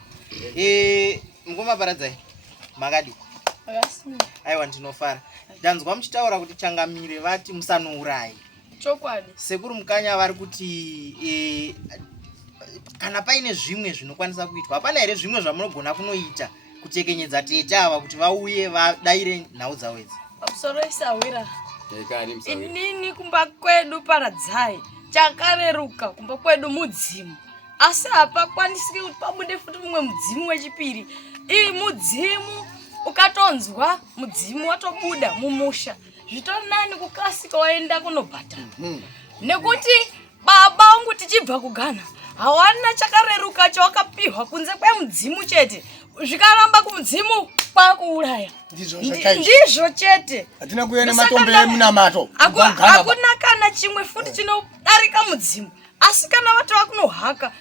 Mukoma paradzai makadi. Aiwa, ndinofara. Ndanzwa muchitaura kuti changamire vati musanourayi. Chokwadi. Sekuru Mukanya vari kuti kana paine zvimwe zvinokwanisa kuitwa, hapana here zvimwe zvamunogona kunoita kutekenyedza tete ava kuti vauye vadaire nhau dzavo idzi? Pamusoro isawira. Inini kumba kwedu Paradzai chakareruka kumba kwedu mudzimu. Asi hapakwanisiki kuti pabude futi mumwe mudzimu wechipiri. Mudzimu ukatonzwa mudzimu watobuda mumusha. Zvitonani kukasika waenda kunobhata. Nekuti baba wangu tichibva kugana hawana chakareruka chawakapihwa kunze kwemudzimu chete. Zvikaramba kumudzimu kwakuuraya. Ndizvo chete. Hatina kuyene matombe emunamato. Hakuna kana chimwe futi chinodarika mudzimu. Asi kana watova kunohaka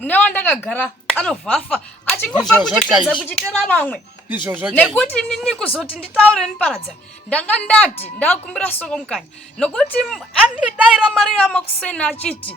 newandakagara anovhafa achingofa kuchipedza kuchitera vamwe. Nekuti nini kuzoti nditaure niparadzai ndanga ndati ndakumbira soko Mukanya nokuti andidaira mari yamakusena achiti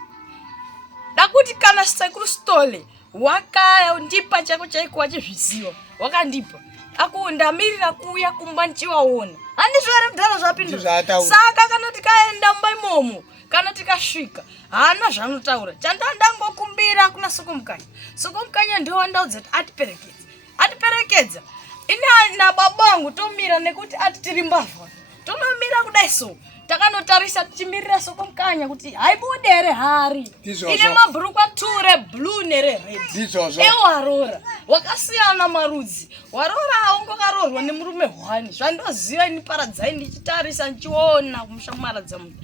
dakuti kana sekuru Stole wakaya ndipa chako chaiko wachizviziva wakandipa akundamirira kuuya kumba ndichiwaona handizvare mudhara zvapindura. Saka kana tikaenda mumba imomo kana tikasvika haana zvanotaura chandandangokumbira kuna soko Mukanya. Soko Mukanya ndiwo wandaudza kuti atiperekedza ina na babangu tomira nekuti ati tiri mbavha tonomira kudai so takanotarisa tichimirira soko Mukanya kuti haibude here hari ine mabhurukwa 2 reblue nere red ewarora wakasiyana marudzi warora aungokarorwa nemurume 1 zvandoziva ini Paradzai ndichitarisa ndichiona kumusha kumaradza munhu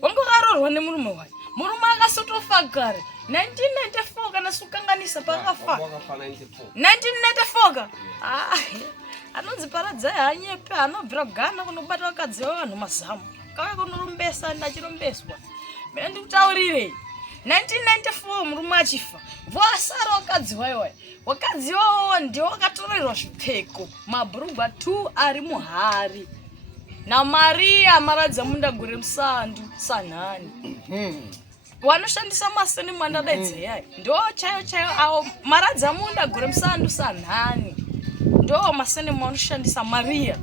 wangokarorwa nemurume 1 murume akasotofa gare 1994 kana sukanganisa pakafa 1994 ka anonzi Paradzai hanyepe anobvira kugana kunobata vakadzi vavanhu mazamu kauya kunorumbesa ndachirombeswa mene ndikutaurire 1994 murume achifa vosara wakadzi waiwai wakadzi wavo ndiwo wakatorerwa zvipfeko mabhurugwa 2 ari muhari naMaria maradza mundagure musandu sanhani vanoshandisa maseni mwandadaidzeya ndo chaiyo avo maradza mundagure musandu sanhani ndo maseni mwanoshandisa Maria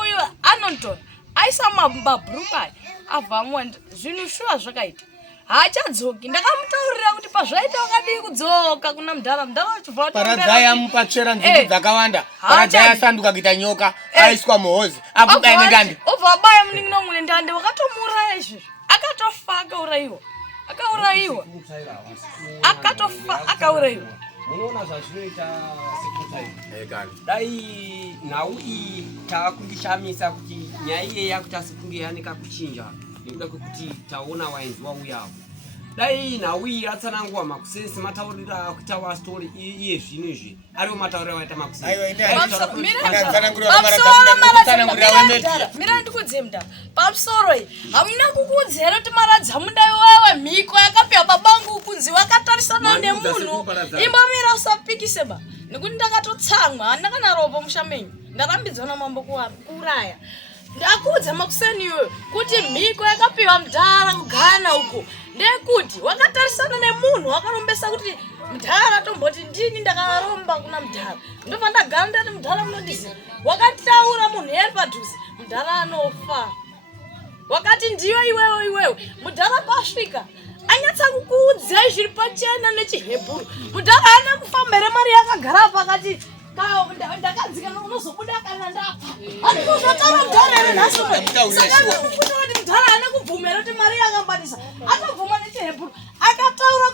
uyu anotora aisa mabhurukwa avhamwa zvinhu shuwa zvakaita haachadzoki ndakamutaurira kuti pazvaita wakadii kudzoka kuna mudhara Paradzai amupatsvera nzvimbo dzakawanda. Paradzai asanduka kuita nyoka aiswa muhozi akuda nendande obva abaya munin'ino mune ndande wakatomuraya izvozvo akatofa akaurayiwa munoona zvazvinoita sekuru dai nhau iyi takungishamisa kuti nyaya iyeya kuti asikunge yanika kuchinja nekuda kwekuti taona wainzi wauyawo dai nawira atsanangwa makusensi mataurira kuitawa story iye zvino izvi ariwo mataurira waita makusensi mira ndikudze mudhara pamusoro iyi hamuna kukudzera kuti maradza mundai wewe mhiko yakapiwa babangu kunzi wakatarisana nemunhu imbomira usapikise ba nekuti ndakatotsamwa handina kana ropa mushamenyu ndarambidzwa namambo kuuraya ndakudza makuseni iwewe kuti mhiko yakapiwa mudhara kugana uko ndekuti wakatarisana nemunhu wakarombesa kuti mudhara tomboti ndini ndakaromba kuna mudhara ndobva ndagara ndati mudhara munondiziva wakataura munhu yeri padhuze mudhara anofa wakati ndiyo iwewe mudhara pasvika anyatsa kukuudzai zviri pachena nechihebhuru mudhara haana kufambere mari yakagara pakati ndakadzikana unozobuda kana ndafa andikuzvataura mudhara ere nhasika kuti mudhara haana kubvumera kuti mari yakabadisa atobvuma nechihebhuru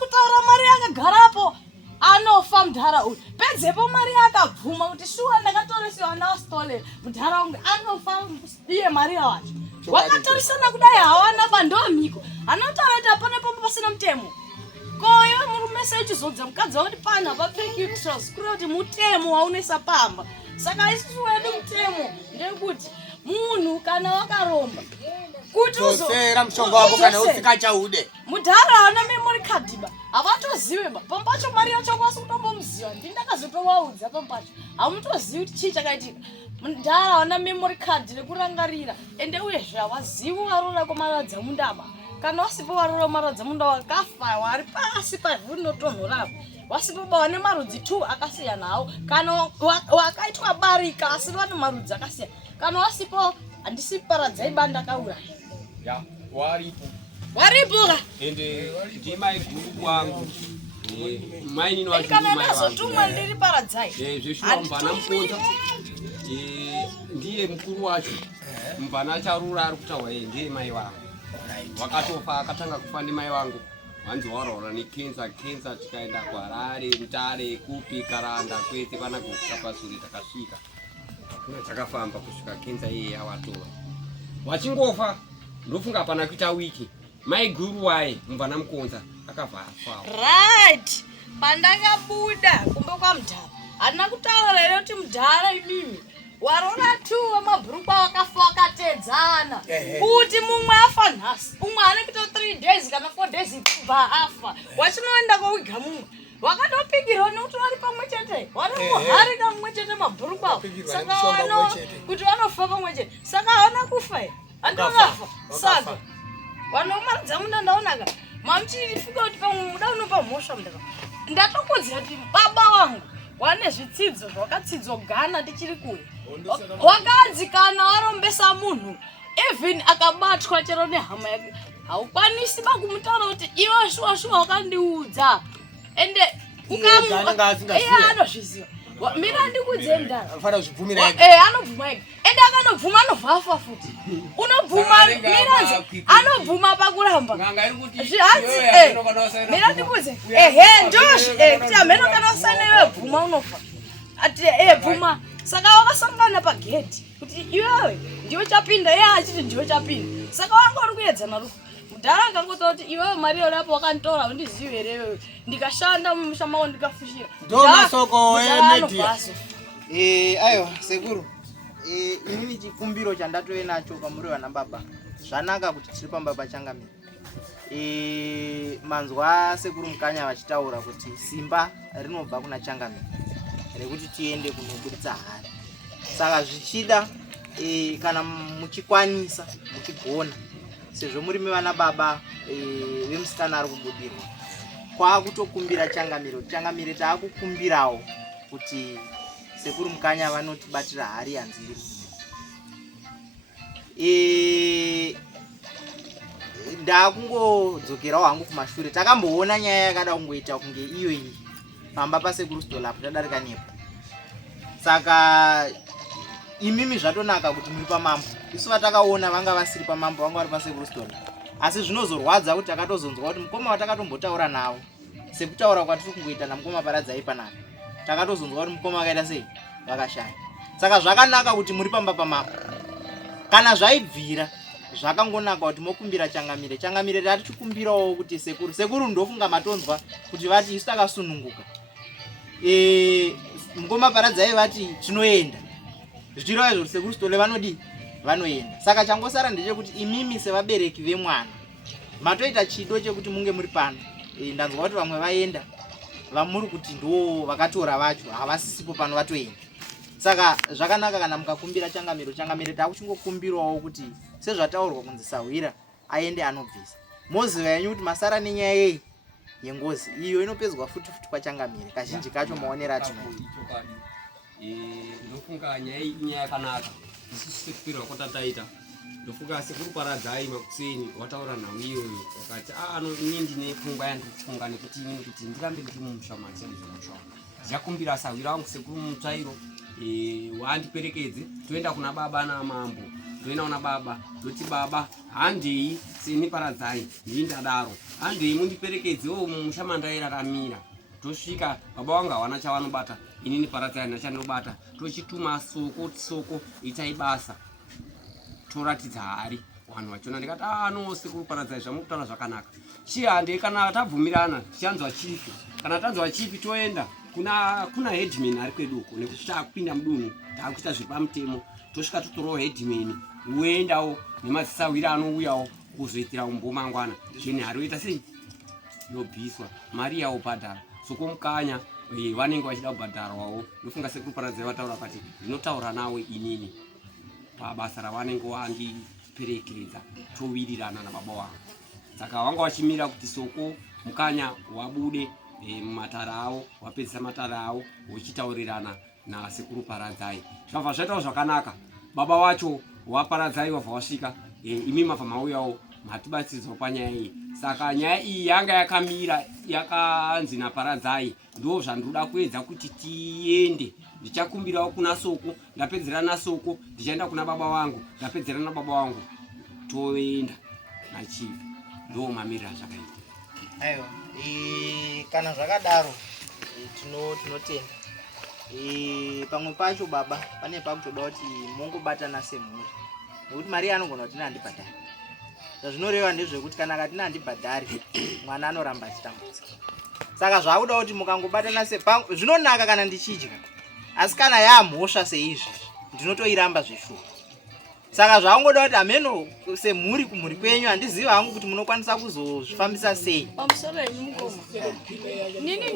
kutaura mari yakagarapo anofa mudhara uyu pedzepo mari akabvuma kuti shuwa ndakatoresiwa naostole mudhara unge anofa iye mari yawacho wakatarisana kudai hawana bandomhiko anotaura kuti hapana pamwe pasina mutemo koiwe murume seichizodza mukadzi wakuti pana papfeki tros kureva kuti mutemo waunoisa pamba saka isusu wedu mutemo ndekuti munhu kana wakaromba kuti uzosera mushonga wako kana usikachaude mudhara haana memory card ba havatozive ba pampacho mari yacho kwasi kutombomuziva ndindakazotovaudza pampacho hamutozivi kuti chii chakaitika mudhara haana memory card nekurangarira ende uyezve havazivi warora kwamaradza mundaba kana wasipo warora maradza munda wakafa wari pasi pavhu rinotonhorapo wasipo bawane marudzi 2 akasiyana hawo kana wakaitwa barika asi vane marudzi akasiyana kana wasipo handisi paradzai banda kauraya ya waripo ka ende ndimai guru wangu maini no kana nazotumwa ndiri paradzai zveshuwa mbana mukonza ndiye mukuru wacho mbana charura ari kutaura ndiye mai vangu wakatofa akatanga kufa ndimai vangu wanzi waraura nekenza tikaenda kuharare mutare kupi karanda kwete pana kukapasuri takasvika kuna takafamba kusvika kenza iye yawatora wachingofa ndofunga hapana kuita wiki mai guru waye mubvana mukonza akabva afawo right pandakabuda kumbe kwamudhara handina kutaura here kuti mudhara imimi warona 2 wamabhurukwa wakafa wakatedzana kuti mumwe afa nhasi umwe ane kuita 3 days kana 4 days kubva afa wachinoenda kouga mumwe wakatopikirwa nekuti vari pamwe chete wanomuharika mumwe chete mabhurukwa saka kuti vanofa pamwe chete saka hawana kufa here handinokafa saka vanomaradza munda ndaonaka mamuchifuka kuti pamwe muda unopa mhosva mudaka ndatokudzira kuti baba wangu wane zvitsidzo zvakatsidzo gana tichiri kure wakadzi kana warombesa munhu even akabatwa chero nehama yake haukwanisi bakumutaura kuti iwe shuwa wakandiudza ende anozviziva mira ndikudze mudhara anobvuma ega ende akanobvuma anobva afa futi unobvuma miranzi anobvuma pakuramba mira ndikudze kuti hameno kana usanewe bvuma unofa ati bvuma saka wakasangana pagedhi kuti iwewe ndiwe chapinda iye achiti ndiwe chapinda saka wanga uri kuedzana rufu mudhara akangotaura kuti iwewe mari yorapo wakanditora undizivi here iwewe ndikashanda mumusha mako ndikafushira ndomasoko emedia aiwa sekuru inini chikumbiro chandatove nacho kwamuri vana baba zvanaka kuti tiri pamba pachangamira manzwa sekuru mukanya vachitaura kuti simba rinobva kuna changamira rekuti tiende kunoburitsa hari saka zvichida kana muchikwanisa muchigona sezvo muri mevana baba vemusikana ari kubudirwa kwakutokumbira changamire taakukumbirawo kuti sekuru mukanya vanotibatira hari yanzi iri ndakungodzokerawo hangu kumashure takamboona nyaya yakada kungoita kunge iyo iyi pamba pasekuru stolapo tadarika nepo saka imimi zvatonaka kuti muri pamambo isu vatakaona vanga vasiri pamambo vanga vari pasekuru stola asi zvinozorwadza kuti takatozonzwa kuti mukoma watakatombotaura nawo sekutaura kwatiri kungoita namukoma paradzai panapa takatozonzwa kuti mukoma wakaita sei vakashaya saka zvakanaka kuti muri pamba pamambo kana zvaibvira zvakangonaka kuti mokumbira Changamire. Changamire tati chikumbirawo kuti sekuru ndofunga matonzwa kuti vati isu takasununguka. Ngoma Paradzai vati tinoenda. Zvichireva izvo sekuru Stole vanodi vanoenda. Saka changosara ndechekuti imimi sevabereki vemwana matoita chido chekuti munge muri pano. Ndanzwa kuti vamwe vaenda vamuri kuti ndo vakatora vacho havasisipo pano vatoenda. Saka zvakanaka kana mukakumbira Changamire takuchingokumbirawo kuti sezvataurwa kunzi Sahwira aende anobvisa. Moziva yenyu kuti masara nenyaya yeyi yengozi iyo inopedzwa futi kwa Changamire kazhinji kacho maonera atinoita. Ndofunga nyaya inyaya yakanaka isusu sekupirwa kwatataita ndofunga sekuru Paradzai makuseni wataura nhau iyoyo wakati inini ndine pfungwa yandikufunga nekuti inini kuti ndirambe ndiri mumushamani sendizvomushama ndichakumbira Sahwira wangu sekuru Mutsvairo wandiperekedze toenda kuna baba naamambo toenda kuna baba ndoti baba handei seni Paradzai ndindadaro handei mundiperekedzewo mumushamani ndairaramira tosvika baba vangu hawana chavanobata inini Paradzai ndachandobata tochituma soko itai basa toratidza hari vanhu vachona ndikati no sekuru Paradzai zvamukutaura zvakanaka chihande kana tabvumirana tichanzwa chipi kana tanzwa chipi toenda kuna headman ari kweduko nekuti taakupinda mudunhu taakuita zvepamutemo tosvika totorawo headman uendawo nemadzisawira anouyawo kuzoitira umbo mangwana cheni hari oita sei yobviswa mari yawo bhadhara sokomukanya vanenge vachida kubhadharwawo ndofunga sekuru Paradzai vataura pati ndinotaura nawe inini pabasa ravanenge vandiperekedza towirirana nababa vangu saka vanga vachimira kuti soko mukanya wabude mumatara avo wapedzisa matara avo uchitaurirana nasekuru Paradzai zvabva zvaitawo zvakanaka baba wacho waParadzai wabva wasvika imi mabva mauyawo matibatsiridzwa panyaya iyi saka nyaya iyi yanga yakamira yakanzi naParadzai ndo zvandoda kuedza kuti tiende ndichakumbirawo kuna soko ndapedzera nasoko ndichaenda kuna baba vangu ndapedzera nababa vangu toenda nachief ndo mamirira zvakaita aiwa kana zvakadaro tinotenda pamwe pacho baba pane pakutoda kuti mongobatana semhuri nekuti mari anogona kuti nandibhadhari zvazvinoreva ndezvekuti kana katina handibhadhari mwana anoramba achitambudzika saka zvakuda kuti mukangobatana zvinonaka kana ndichidya asi kana yaamhosva seizvi ndinotoiramba zveshuwa saka zvaungoda kuti ameno semhuri kumhuri kwenyu handiziva hangu kuti munokwanisa kuzozvifambisa sei pamusoro yenyu mukoma nini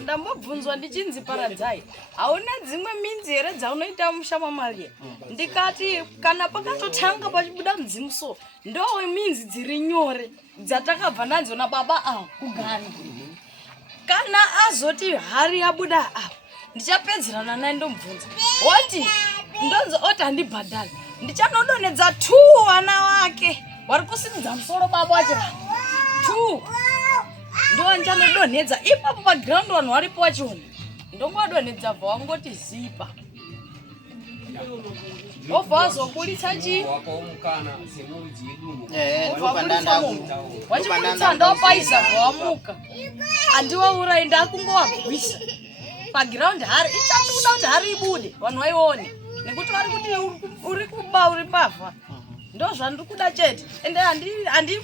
ndambobvunzwa ndichinzi Paradzai hauna dzimwe minzi here dzaunoita mushamamari ndikati kana pakatotanga pachibuda mudzimu so ndo minzi dziri nyore dzatakabva nadzo nababa kugana kana azoti hari yabuda ndichapedzerana naye ndomubvunza oti ndonzi oti handibhadhari ndichanodonedza 2 vana wake vari kusimudza musoro baba wacho 2 ndo ndichanodonedza ipapo paground vanhu varipo vachona ndongodonedza bva wangoti zipa obva wazobuditsa chii wachibuditsa ndopaiza bva wamuka handiwaurai ndakungowabvisa paground hari ichatoda kuti hari ibude vanhu vaione nekuti vari kuti uri kuba uri pavha ndo zvandiri kuda chete ende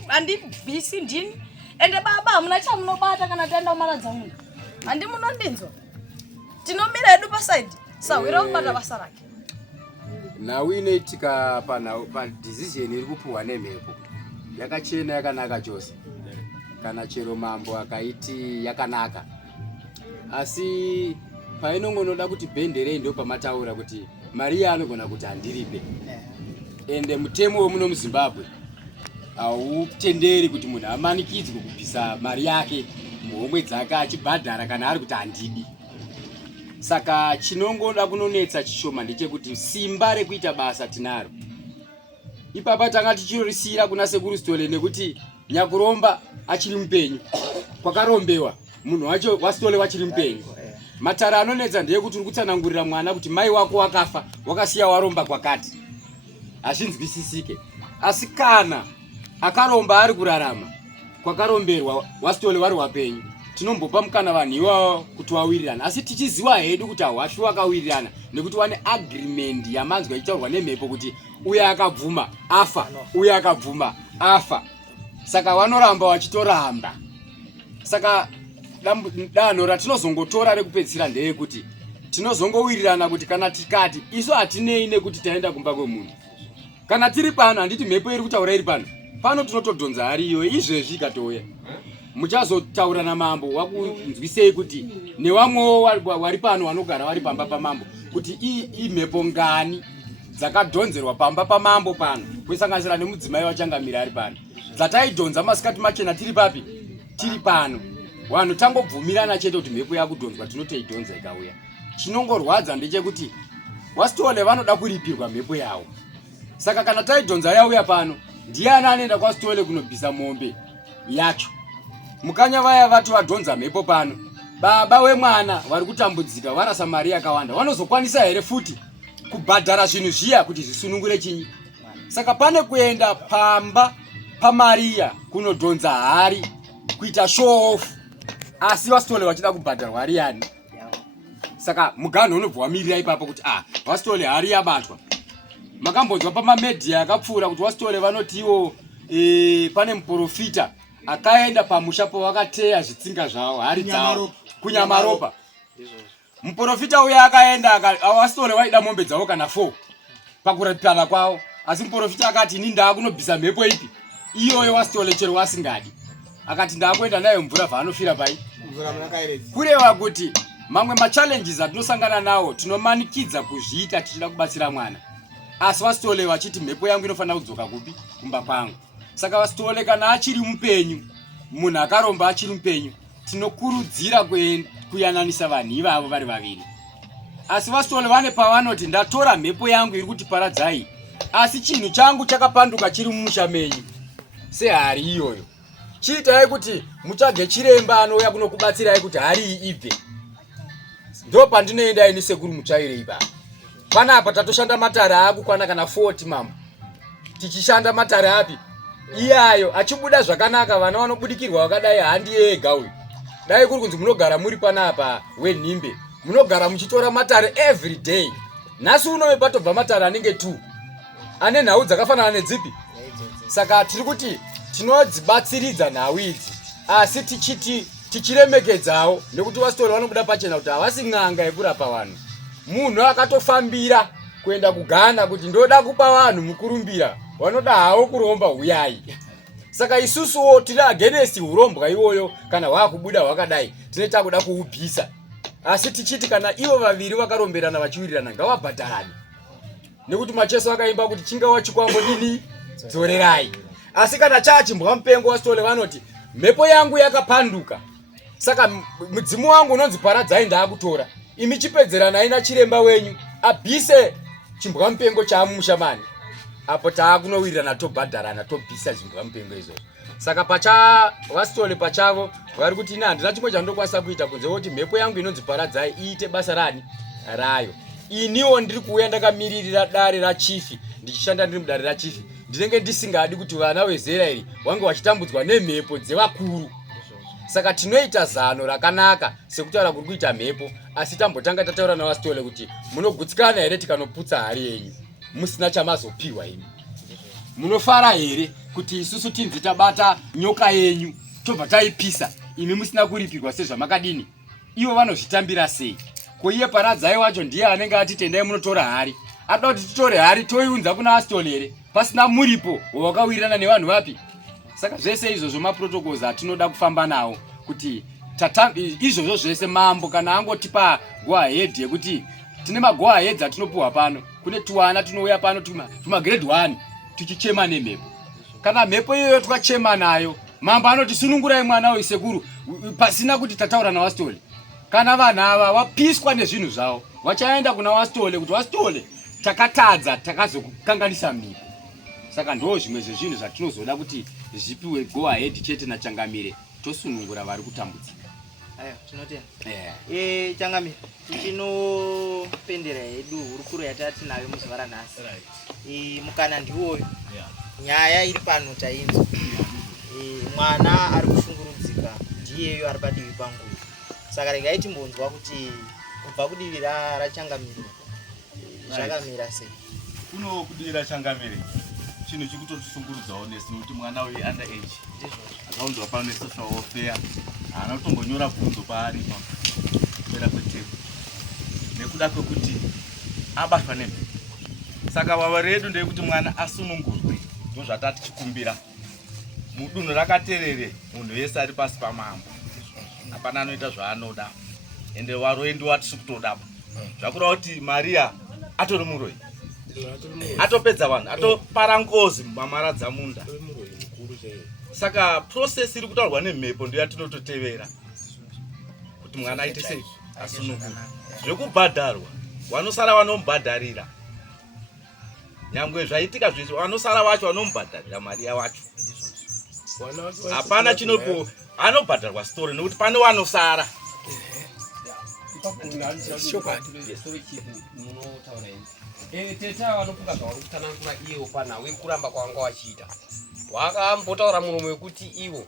handibvisi ndini ende baba hamuna chamunobata kana taenda kumaradza muna handi munondinzwa tinomira edu pasaidi Sahwira kubata basa rake nhau inoitika padecision iri kupuhwa nemhepo yakachena yakanaka chose kana chero mambo akaiti yakanaka asi painongonoda kuti bhenderei ndo pamataura kuti mari yaanogona kuti handiripe ende mutemo wemuno muZimbabwe hautenderi kuti munhu amanikidzwe kubvisa mari yake muhomwe dzake achibhadhara kana ari kuti handidi saka chinongoda kunonetsa chishoma ndechekuti simba rekuita basa tinaro ipapa tanga tichirisira kuna sekuru Stole nekuti nyakuromba achiri mupenyu kwakarombewa munhu wacho waStole wachiri mupenyu matara anonetsa ndeyekuti uri kutsanangurira mwana kuti mai wako wakafa wakasiya waromba kwakati hazvinzwisisike asi kana akaromba ari kurarama kwakaromberwa waStole wari wapenyu tinombopa mukana vanhu iwavo kuti wawirirana, asi tichiziva hedu kuti hawasvi wakawirirana nekuti wane agreement yamanzwa ichitaurwa nemhepo kuti uya akabvuma afa, uya akabvuma afa. Saka vanoramba vachitoramba. Saka danho ratinozongotora rekupedzisira ndeyekuti tinozongowirirana kuti kana tikati isu hatinei nekuti taenda kumba kwemunhu. Kana tiri pano handiti mhepo iri kutaura iri pano tinotodhonza hari iyo izvezvi ikatouya. Muchazotaurana mambo wakunzwisei kuti nevamwewo wari pano vanogara vari pamba pamambo kuti imhepo ngani dzakadhonzerwa pamba pamambo pano kuisanganisira nemudzimai wachangamira ari pano dzataidhonza masikati machena tiri papi, tiri pano. Vanhu tangobvumirana chete kuti mhepo yakudhonzwa tinotoidhonza ikauya. Chinongorwadza ndechekuti Wastole vanoda kuripirwa mhepo yavo. Saka kana taidhonza yauya pano, ndiani anoenda kwaStole kunobvisa mombe yacho. Mukanya vaya vati vadhonza mhepo pano, baba wemwana vari kutambudzika varasa mari yakawanda, vanozokwanisa here futi kubhadhara zvinhu zviya kuti zvisunungure chinyi? Saka pane kuenda pamba paMaria kunodhonza hari kuita show off, asi Wastole vachida kubhadharwa hari yani. Saka muganho unobva wamirira ipapo kuti Wastole hari yabatwa. Makambonzwa pamamedia akapfuura kuti Wastole vanotiwo pane muprofita akaenda pamusha pavakateya zvitsinga zvavo hari dzavo kunyamaropa. Muprofita uya akaenda Wastole waida mombe dzavo kana 4 pakurapana kwavo, asi muprofita akati ini ndaakunobvisa mhepo ipi iyoyo Wastole chero wasingadi, akati ndaakuenda nayo mvura vaanofira pai kureva kuti mamwe machallenges atinosangana nawo tinomanikidza kuzviita tichida kubatsira mwana. Asi Wastole vachiti mhepo yangu inofanira kudzoka kupi? Kumba kwangu. Saka Wastole kana achiri mupenyu, munhu akaromba achiri mupenyu, tinokurudzira kuyananisa vanhu ivavo vari vaviri. Asi Wastole vane pavanoti ndatora mhepo yangu iri kutiparadzai, asi chinhu changu chakapanduka chiri mumusha menyu sehari iyoyo. Chiitai kuti mutsvage chiremba anouya kunokubatsirai kuti hari iyi ibve. Ndo pandinoenda ini sekuru mutsvaire ipa. Panapa tatoshanda matare akukwana kana 40 mambo. Tichishanda matare api? Iyayo achibuda zvakanaka, vana vanobudikirwa vakadai handi ega uyu. Dai kuri kunzi munogara muri panapa wenhimbe, munogara muchitora matare every day. Nhasi uno patobva matare anenge 2. Ane nhau dzakafanana nedzipi? Saka tiri kuti tinodzibatsiridza nhau idzi, asi tichiremekedzawo nekuti Wastole vanobuda pachena kuti havasi n'anga yekurapa vanhu. Munhu akatofambira kuenda kugana kuti ndoda kupa vanhu mukurumbira, vanoda hawo kuromba uyai. Saka isusuwo tiri against urombwa iwoyo kana hwakubuda hwakadai, tinoita kuda kuubvisa. Asi tichiti kana ivo vaviri vakaromberana vachiwirirana ngavabhadharane. Nekuti macheso akaimba kuti chingawa chikwambo dini dzorerai. Asi kana chachimbwa mupengo Wastole vanoti mhepo yangu yakapanduka. Saka mudzimu wangu unonzi paradzai ndaakutora. Imi chipedzerana ina chiremba wenyu abvise chimbwa mupengo chaamumusha mani. Apo taakunowirirana tobhadharana tobvisa chimbwa mupengo izvo. Saka Wastole pachavo vari kuti ina handina chimwe chandokwanisa kuita kunze kuti mhepo yangu inonzi paradzai iite basa rani rayo. Iniwo ndiri kuuya ndakamiririra dare rachifi, ndichishanda ndiri mudare rachifi. Ndinenge ndisingadi kuti vana vezera iri wange vachitambudzwa nemhepo dzevakuru. Saka tinoita zano rakanaka sekutaura kuri kuita mhepo, asi tambotanga tataura naWastole kuti munogutsikana here tikanoputsa hari yenyu, musina chamazopiwa imi. Munofara here kuti isusu tinzi tabata nyoka yenyu tobva taipisa, imi musina kuripirwa sezvamakadini? Ivo vanozvitambira sei? Ko iye paradzai wacho ndiye anenge atitendai munotora hari. Ada kuti titore hari toiunza kuna Wastole here pasina muripo wakawirirana nevanhu vapi? Saka zvese izvozvo maprotocols atinoda kufamba nawo kuti izvozvo zvese mambo kana angotipa go ahead yekuti tine mago ahead atinopuwa pano. Kune tuwana tunouya pano tuma grade 1 tichichema nemhepo. Kana mhepo iyoyo twachema nayo, mambo anotisunungurai mwana wesekuru pasina kuti tataura naWastole. Kana vanhu ava wapiswa nezvinhu zvavo, vachaenda kuna Wastole kuti Wastole takatadza takazokukanganisa mhepo. Saka ndo zvimwe zvezvinhu zvatinozoda kuti zvipiwe go ahead chete naChangamire tosunungura vari kutambudzika. Ayo tinotenda. Changamire, tichinopendera hedu hurukuro yatati nayo muzuva ranhasi. Mukana ndiwoyo. Nyaya iri pano tainzwa. Mwana ari kushungurudzika iyeyo ari padivi pangu. Saka regai timbonzwa kuti kubva kudivi raChangamire zvakamira sei. Kuno kudivi raChangamire chinhu chikutotisungurudzawo nesu nokuti mwana uyu under age akaunzwa pano nesocial welfare haana kutombonyora bvunzo paari pera kwetemu nekuda kwekuti abatwa nembe. Saka baba redu ndeyekuti mwana asunungurwe, ndo zvatati chikumbira. Mudunhu rakaterere munhu wese ari pasi pamambo, hapana anoita zvaanoda, ende waroi ndiwo atisi kutoda. Zvakureva kuti Maria atori muroi, atopedza vanhu, atopara ngozi mamaradza munda. Saka process iri kutaurwa nemhepo ndiyo yatinototevera kuti mwana aite sei asunungurwe. Zvekubhadharwa vanosara vanomubhadharira, nyangwe zvaitika zvese vanosara vacho vanomubhadharira Maria wacho. Hapana chinopo anobhadharwa story nekuti pane vanosara. Teta vanofunga zvavari kutanangura iwo panhau yekuramba kwavanga vachiita. Wakambotaura muromo wekuti iwo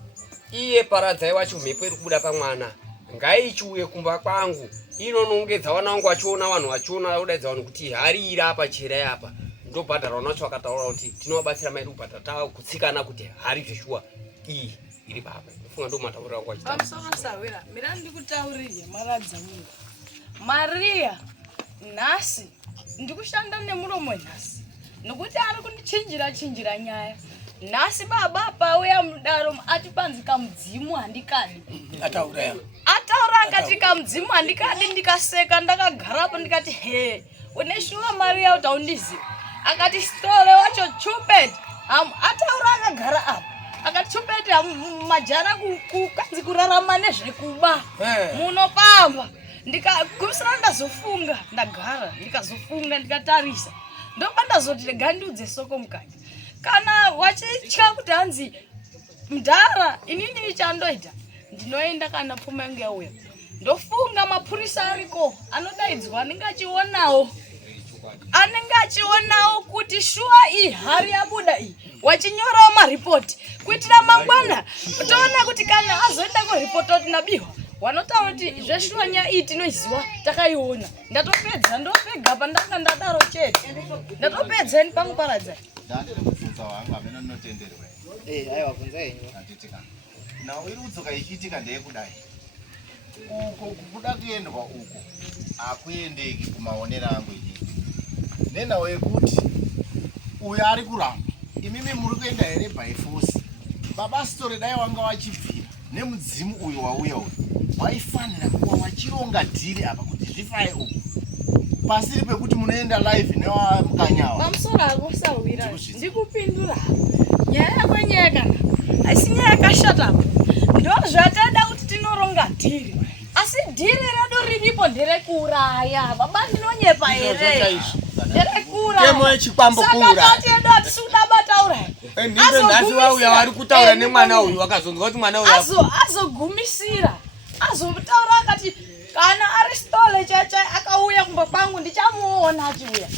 iye paradzai wacho mhepo iri kubuda pamwana ngaichiuye kumba kwangu inonongedza vana vangu vachiona vanhu vachiona kudaidza vanhu kuti hari iri apa cherai apa. Ndobhadhara nacho vakataura kuti tinovabatsira mairi kubhadhara tava kutsikana kuti hari zveshuwa iyi iri papa. Ndofunga ndo matauriro angu achita. Pamusoro Sawira, mira ndikutaurire maradza munhu. Maria nhasi ndikushanda nemuromo nhasi. Nokuti ari kundichinjira nyaya. Nhasi baba pauya mudaro ati panzi kamudzimu handikadi. Ataura akati kamudzimu handikadi, ndikaseka ndakagarapo ndikati he uneshuwa Maria utaundizi. Akati stole wacho chupet ataura akagara apa akati chupet majara kukanzi kurarama nezvekuba munopamba. Ndikagumisira ndazofunga ndagara ndikazofunga ndikatarisa ndopa ndazoti rega ndiudze soko mukati kana wachitya kuti hanzi mudhara inini chandoita ndinoenda kana pfuma yangu yauya ndofunga mapurisa ariko anodaidzwa anenge achionawo kuti shuwa iyi hari yabuda iyi wachinyorawo maripoti kuitira mangwana toona kuti kana azoenda kuripoti kuti nabiwa wanotaura kuti zveshuwa nyaya iyi tinoiziva takaiona. Ndatopedza ndopega pandanga ndadaro chete ndatopedza ni pangu paradza. Ndandikubvunza wangu amene ndinotenderwa. Aiwa bvunza henyu. Anditika. Nawo iri kudzoka ichiitika ndeyekudai. Uko kubuda kuendwa uko akuendeki kumaonera angu ichi. Nenawo yekuti uyu ari kuramba imimi muri kuenda here by force. Baba story dai wanga wachibvira nemudzimu uyu wauya uyu waifanira kuva wachironga dhiri apa kuti zvifai uku pasiri pekuti munoenda live newamukanyawa. Pamusoro ako Sawira ndikupindura nyaya yako nyaya kana asi nyaya yakashatapo ndo zvatada kuti tinoronga dhiri asi dhiri redu riripo nderekuuraya. Baba ndinonyepa here nderekuuraya temo yechikwambo kuuraya saka tatienda tisudabataura ndibe nhasi vauya vari kutaura nemwana uyu wakazonzwa kuti mwana uyu azogumisira azotaura akati kana ari stole chachai akauya kumba kwangu ndichamuona achiuya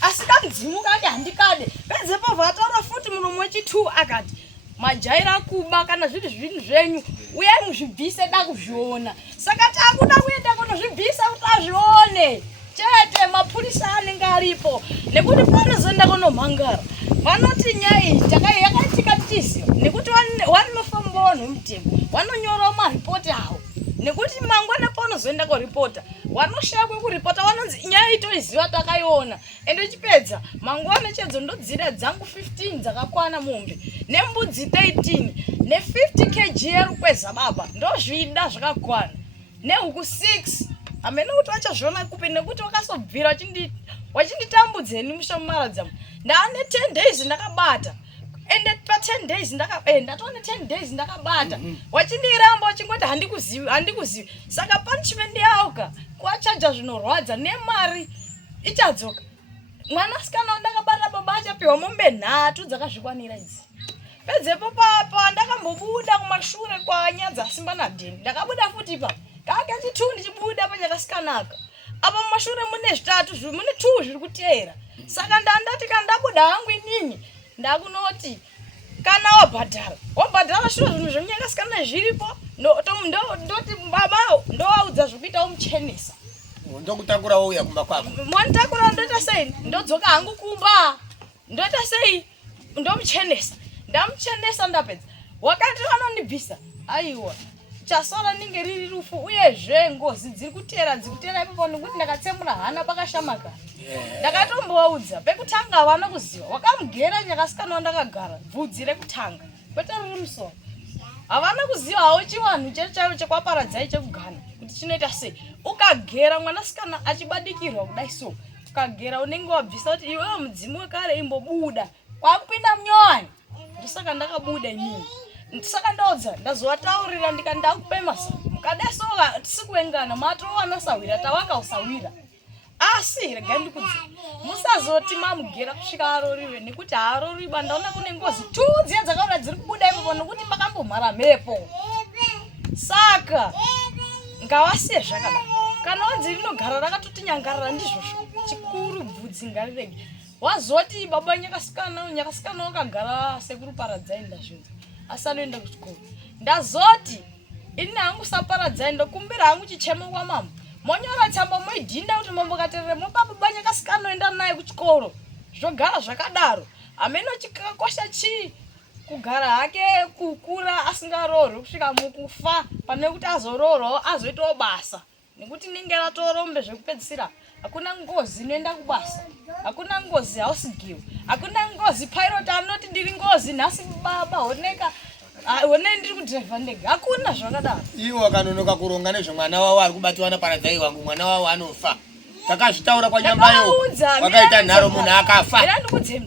asi kamudzimu kake handikade pedzepo vataura futi munomo wechi2 akati majaira kuba kana zviri zvinhu zvenyu uyai muzvibvise da kuzviona. Saka takuda kuenda kunozvibvisa kuti azvione chete mapurisa anenge aripo nekuti panozoenda kunomhangara vanoti nyaya iyi yakaitika tichiziva nekuti vanofamba vanhu vemutemo vanonyorawo maripoti avo nekuti mangwana paunozoenda kuripota vanoshaya kwekuripota vanonzi nyaya itoiziva takaiona ende chipedza mangwana chedzo ndodzira dzangu 15 dzakakwana mombe nembudzi 13 ne50 kg yerukweza baba ndozvida zvakakwana nehuku 6 amene kuti vachazviona kupi nekuti wakasobvira wachinditambudzeni mushamumaradzamu ndaane 10 days ndakabata ende pa 10 days ndatone 10 days ndakabata wachindiramba wachingoti handikuzivi saka punishment yauka kuachaja zvinorwadza nemari ichadzoka. Mwanasikana ndakabata baba achapiwa mombe 3 dzakazvikwanira idzi pedzepo papa ndakambobuda kumashure kwa Nyadza Simba na Dini ndakabuda futi pa kake chitu ndichibuda panyakasikanaka apa mumashure mune 3 mune 2 zviri kuteera saka ndandati kandabuda hangu inini ndakunoti kana wabhadhara zviro zvinhu zvonyakasikana zviripo ndoti baba ndowaudza zvekuita umuchenesa ndokutakura wouya kumba kwako mwanditakura ndoita sei ndodzoka hangu kumba ndoita sei ndomuchenesa ndamuchenesa ndapedza wakati vanondibvisa aiwa chasara ninge riri rufu uyezve ngozi dziri kutera ipapo nekuti ndakatsemura hana pakashamaka ndakatombovaudza pekutanga havana kuziva wakamugera nyakasikana wandakagara bvudzi rekutanga kwete riri musoro havana kuzivawo chivanhu chaicho chekwaparadzai chekugana kuti chinoita sei ukagera mwanasikana achibadikirwa kudai so ukagera unenge wabvisa kuti iwewe mudzimu wekare imbobuda kwakupinda munyowani ndosaka ndakabuda inini saka ndaudza ndazovataurira ndikandakupemasa mukadesoka tisikuengana matowanasawira tawakausawira asi regai ndikudzi musazoti mamugera kusvika aroriwe nekuti haaroriba ndaona kune ngozi tu dziya dzakaura dziri kubuda ipapo nokuti pakambomhara mhepo saka ngavasiye zvakadaro kana wanzi rinogara rakatotinyangarira ndizvozvo chikuru bvudzi ngarirege wazoti baba nyakasikana wakagara sekuru paradzai ndazvinza asi anoenda kuchikoro ndazoti ini hangu saparadzai ndokumbira hangu chichemo kwamambo monyora tsamba moidhinda kuti mambo katerere mopa baba nyakasikana oenda naye kuchikoro zvogara zvakadaro ameno chikakosha chii kugara hake kukura asingaroorwi kusvika mukufa pane kuti azoroorwawo azoitawo basa nekuti ninge ratorombe zvekupedzisira hakuna ngozi inoenda kubasa hakuna ngozi hausigiwe hakuna ngozi pilot anoti ndiri ngozi nhasi baba honeka one ndiri kudhiraivha ndege hakuna zvakadaro iwo wakanonoka kuronga nezvemwana wavo ari kubatiwana paradzai wangu mwana wavo anofa takazvitaura kwanyambayo wakaita nharo munhu akafa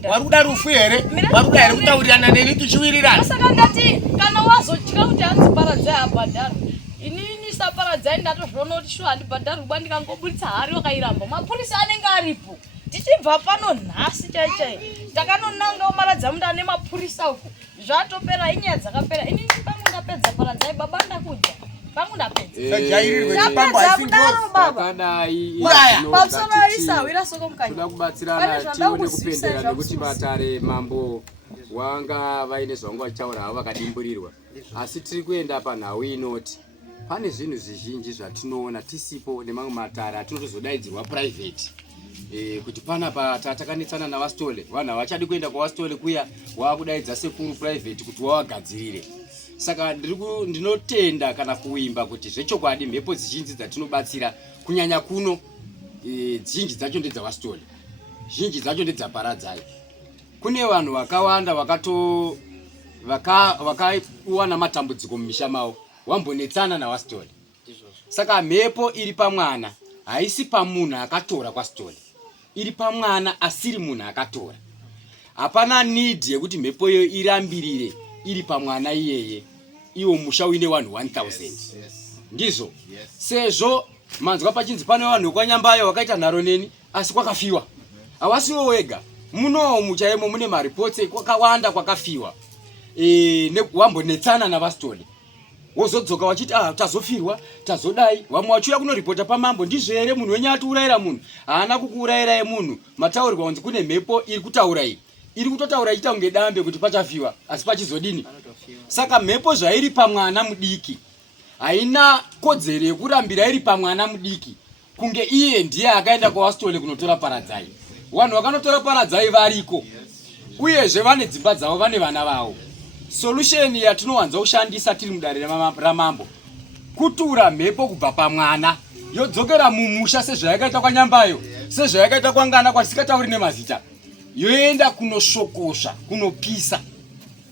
wari kuda rufu here wari kuda here kutaurirana neni tichiwirirana saka ndati kana wazotya kuti hanzi paradzai abhadharwe inini saparadzai ndatozviona kuti shuwa handibhadharwi ndikangobuditsa hari wakairamba mapurisa anenge aripo tichibva pano nhasi chaichai takanonangawo maradza munda ane mapurisa uko zvatopera inyaya dzakapera inini pangu ndapedza paradzai baba ndakudya pangu ndapedza toda kubatsirana tione kupendera nekuti vatare mambo wanga vaine zvangu vachitaura havo vakadimburirwa asi tiri kuenda panhau inoti pane zvinhu zvizhinji zvatinoona tisipo nemamwe matare atinotozodaidzirwa private kuti panapa tatakanetsana navastole vanhu havachadi kuenda kwavastole kuya waakudaidza sekuru private kuti wavagadzirire saka ndinotenda kana kuimba kuti zvechokwadi mhepo zhinji dzatinobatsira kunyanya kuno zhinji dzacho ndedzavastole zhinji dzacho ndedzaparadzai kune vanhu vakawanda vakawana matambudziko mumisha mavo wambonetsana navastole saka mhepo iri pamwana haisi pamunhu akatora kwastole iri pamwana asiri munhu akatora hapana need yekuti mhepo iyo irambirire iri pamwana iyeye iwo musha uine vanhu 1000 ndizvo sezvo manzwa pachinzi pane vanhu kwanyambayo wakaita nharo neni asi kwakafiwa havasiwo wega munowo muchaimo mune maripotsi kwakawanda kwakafiwa wambonetsana navastole wozodzoka wachiti tazofirwa tazodai vamwe vachiuya kunoripota pamambo ndizvo here munhu wenyu atiurayira munhu haana kukuurayirai munhu mataurirwa kunzi kune mhepo iri kutaura iyi iri kutotaura ichita kunge dambe kuti pachafiwa asi pachizodini saka mhepo zvairi pamwana mudiki haina kodzero yekurambira iri pamwana mudiki kunge iye ndiye akaenda kwavastole kunotora paradzai vanhu vakanotora paradzai variko uyezve vane dzimba dzavo vane vana vavo solution yatinowanza kushandisa tiri mudare ramambo kutura mhepo kubva pamwana yodzokera mumusha sezvayakaita kwanyambayo sezvayakaita kwangana kwatisingatauri nemazita yoenda kunosvokosva kunopisa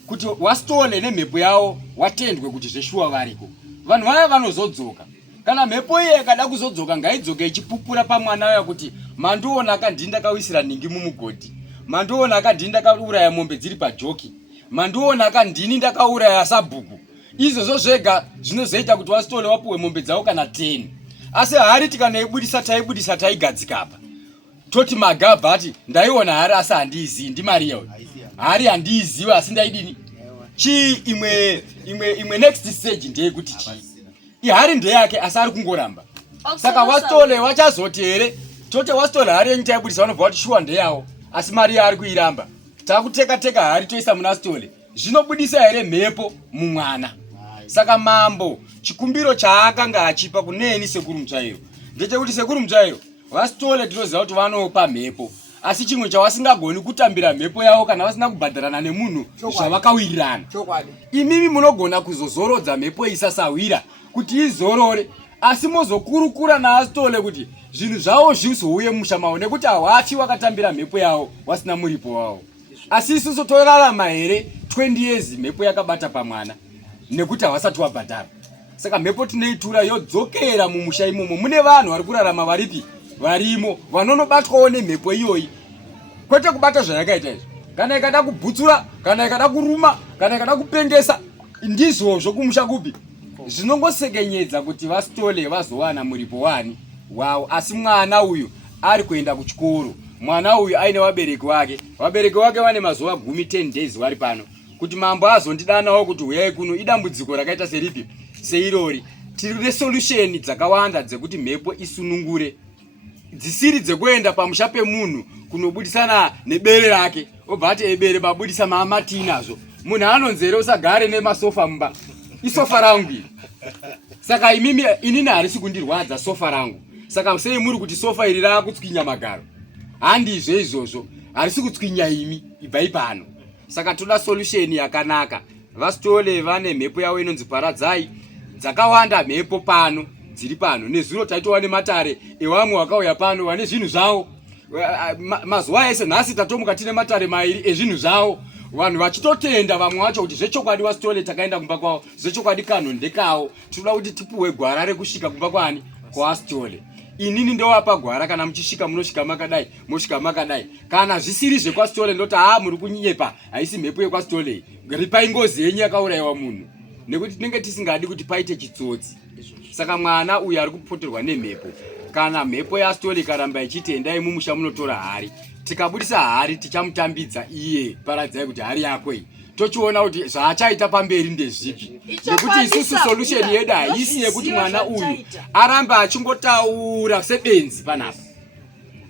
kuti wastole nemhepo yavo watendwe kuti zveshuwa variko vanhu vaya vanozodzoka kana mhepo iye ikada kuzodzoka ngaidzoke ichipupura pamwana waya kuti mandiona akandini ndakawisira ningi mumugodhi mandiona akandini ndakauraya mombe dziri pajoki mandiona akandini ndakauraya sabhuku izvozvo zvega zvinozoita kuti wastole wapuwe mombe dzavo kana 10 asi hari tikanaibudisa taigadzikapa toti magabha ati ndaiona hari asi handiizivi ndimariya hari handiiziva asi ndaidini chii imwe next stage ndeyekuti chii ihari ndeyake asi ari kungoramba saka wastole wachazoti here toti wastole hari yenyu taibudisa vanobva kuti shuwa ndeyawo asi mariya ari kuiramba takuteka hari toisa muna stole zvinobudisa here mhepo mumwana. Saka mambo chikumbiro chaakanga achipa kuneni sekuru Mutsvairo ndechekuti sekuru Mutsvairo vasitole tinoziva kuti vanopa mhepo, asi chimwe chavasingagoni kutambira mhepo yavo kana vasina kubhadharana nemunhu zvavakawirirana. Imimi munogona kuzozorodza mhepo isasawira kuti izorore, asi mozokurukura naasitole kuti zvinhu zvavo zvizouye musha mavo nekuti hawafi wakatambira mhepo yavo wasina muripo wavo. Asi isusu torarama here 20 years mhepo yakabata pamwana nekuti havasati wabhadhara. Saka mhepo tinoitura yodzokera mumusha imomo. Mune vanhu vari kurarama varipi varimo vanonobatwawo nemhepo iyoyi, kwete kubata zvayakaita izvi. Kana ikada kubhutsura, kana ikada kuruma, kana ikada kupengesa, ndizvozvo kumusha kupi. Zvinongosekenyedza kuti vasitole vazowana muripo wani wavo. Asi mwana uyu ari kuenda kuchikoro, mwana uyu aine vabereki vake vane mazuva 10 days vari pano, kuti mambo azondidanawo kuti uyai kuno idambudziko rakaita seripi seirori. Tiri resolution dzakawanda dzekuti mhepo isunungure, dzisiri dzekuenda pamusha pemunhu kunobudisana nebere rake obva ati ebere babudisa maamatinazvo. Munhu anonzere usagare nemasofa mumba, isofa rangu iri. Saka inini harisi kundirwadza sofa rangu. Saka sei muri kuti sofa iri rakutswinya magaro? Handizvo izvozvo, harisi kutswinya imi, ibvai pano. Saka toda solution yakanaka. Vasitole vane mhepo yavo inonzi paradzai, dzakawanda mhepo pano dziri pano. Nezuro taitova nematare evamwe vakauya pano vane zvinhu zvavo. Mazuva ese nhasi tatomuka tine matare mairi ezvinhu zvavo, vanhu vachitotenda vamwe vacho kuti zvechokwadi wasitole takaenda kumba kwavo, zvechokwadi kanhu ndekawo. Tinoda kuti tipuwe gwara rekusvika kumba kwani kwaasitole. Inini ndowapa gwara, kana muchisvika munosvika makadai, mosvika makadai. Kana zvisiri zvekwasitole ndoti muri kunyepa, haisi mhepo yekwasitole. Ripai ngozi yenyu yakaurayiwa munhu, nekuti tinenge tisingadi kuti paite chitsotsi. Saka mwana uyu ari kupoterwa nemhepo. Kana mhepo yasitole ikaramba ichitendai mumusha munotora hari, tikabudisa hari tichamutambidza iye paradzai kuti hari yako iyi. Tochiona kuti zvaachaita pamberi ndezvipi, nekuti isusu solution yedu haisi yekuti mwana uyu arambe achingotaura sebenzi panapa,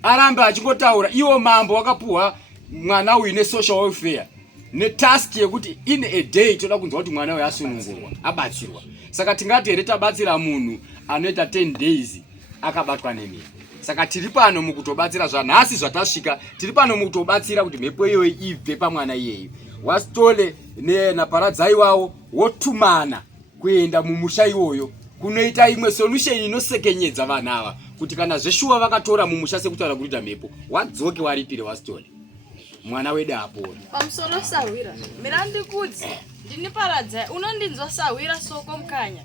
arambe achingotaura. Iwo mambo wakapuhwa mwana uyu nesocial welfare netask yekuti in a day toda kunzwa kuti mwana uyu asunungurwa, abatsirwa. Saka tingati here tabatsira munhu anoita 10 days akabatwa nemhepo. Saka tiri pano mukutobatsira zvanhasi zvatasvika, tiri pano mukutobatsira kuti mhepo iyoyi ibve pamwana iyeyo. Wasitole naparadzai wavo wotumana kuenda mumusha iwoyo kunoita imwe solution inosekenyedza vanhu ava kuti kana zveshuwa vakatora mumusha sekutaura kuita mhepo, wadzoke waripire wasitole, mwana wedu apora. Pamusoro Sawira, mirandikudzi ndini paradzai, unondinzwa Sawira soko mukanya.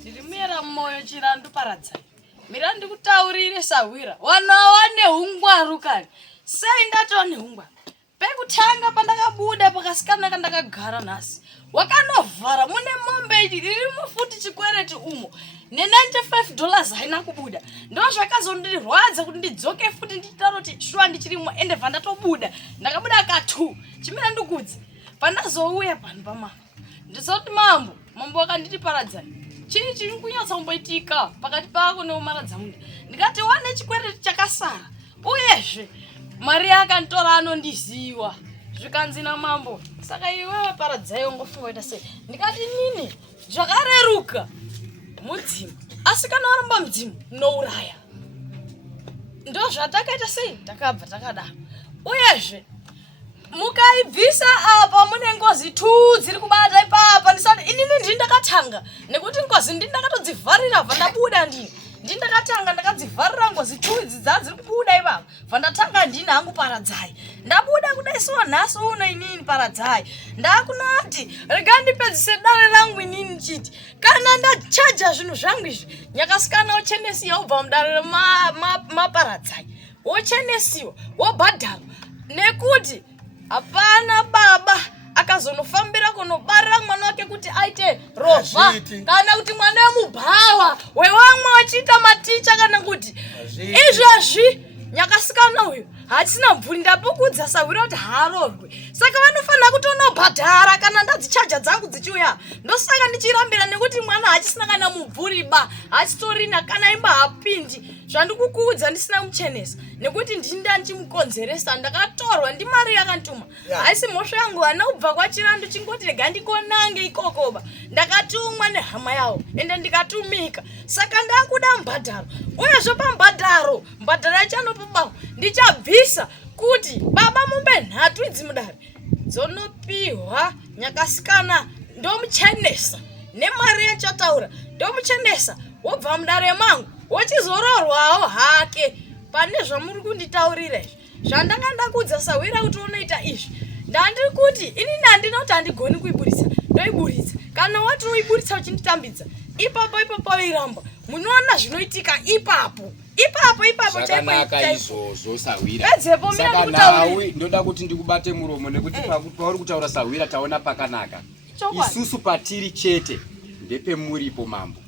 Ndiri muyera mmoyo chirandu paradzai. Mirandikutaurire Sawira, wanawa nehungwaru kani. Sei ndatova nehungwaru? Pekutanga pandakabuda pakasikana kandakagara nhasi, wakanovhara mune mombe iri mufuti chikwereti umo $95 haina kubuda. Ndo zvakazondirwadza kuti ndidzoke futi nditaura kuti shuwa ndichirimo ende vandatobuda. Ndakabuda ka2 chimira ndikudzi. Pandazouya pano pamambo, ndisoti mambo wakanditi paradzai. Chii chiri kunyatsa kumboitika pakati pako neumaradza munda? Ndikati wane chikwereti chakasara, uyezve mari akantora anondiziva zvikanzina mambo. Saka iwewe paradzai ungofunga kuita sei? Ndikati nini zvakareruka mudzimu, asi kana waramba mudzimu nouraya. Ndo zvatakaita sei? Takabva takadaro. Uyezve mukaibvisa apa mune ngozi 2 dziri kubata ipapa. Ndisati inini ndini ndakatanga, nekuti ngozi ndini ndakatodzivharira vandabuda ndini. Ndini ndakatanga ndakadzivharira ngozi 2 idzi dziri kubuda ipapa. Vandatanga ndini hangu paradzai. Ndabuda kudaisiwa nhasi uno inini paradzai. Ndakunoti rega ndipedzise dare rangu inini chiti. Kana ndachaja zvinhu zvangu izvi, nyakasikana wochenesiwa ubva mudare maparadzai. Wochenesiwa, wobhadharwa. Nekuti hapana baba akazonofambira kunobarira mwana wake kuti aite rovha, kana kuti mwana wemubhawa wewamwe wachiita maticha, kana kuti izvozvi nyakasikana uyu hatisina mvuri ndapukudza Sawira kuti harohwe. Saka vanofanira kutonobhadhara kana ndadzichaja dzangu dzichiuya. Ndosaka ndichirambira nekuti mwana hachisina kana mubvuri ba, hachitorina kana imba hapindi. Zvandikukuudza ndisina muchenesa nekuti ndinda ndichimukonzeresa ndakatorwa ndimari yakantuma. Haisi mhosva yangu hana kubva kwaChirandu chingoti rega ndikonange ikokoba. Ndakatumwa nehama yawo ende ndikatumika. Saka ndakuda mubhadharo. Uyezve pamubhadharo, mubhadharo yachanopobawo ndichabvisa kuti baba mumbe nhatu idzi mudare dzonopihwa nyakasikana ndomuchenesa nemari yachataura ndomuchenesa wobva mudare mangu wochizororwawo hake pane zvamuri kunditaurira izvi zvandanga ndakudza Sawira kuti unoita izvi ndandiri kuti inini handina kuti handigoni kuiburitsa ndoiburitsa kana wati uiburitsa uchinditambidza ipapo iramba munoona zvinoitika ipapo zvakanaka izvozvo Sawira. Saka nawe ndoda kuti ndikubate muromo nekuti pauri kutaura Sawira taona pakanaka. Isusu patiri chete ndepemuripo mambo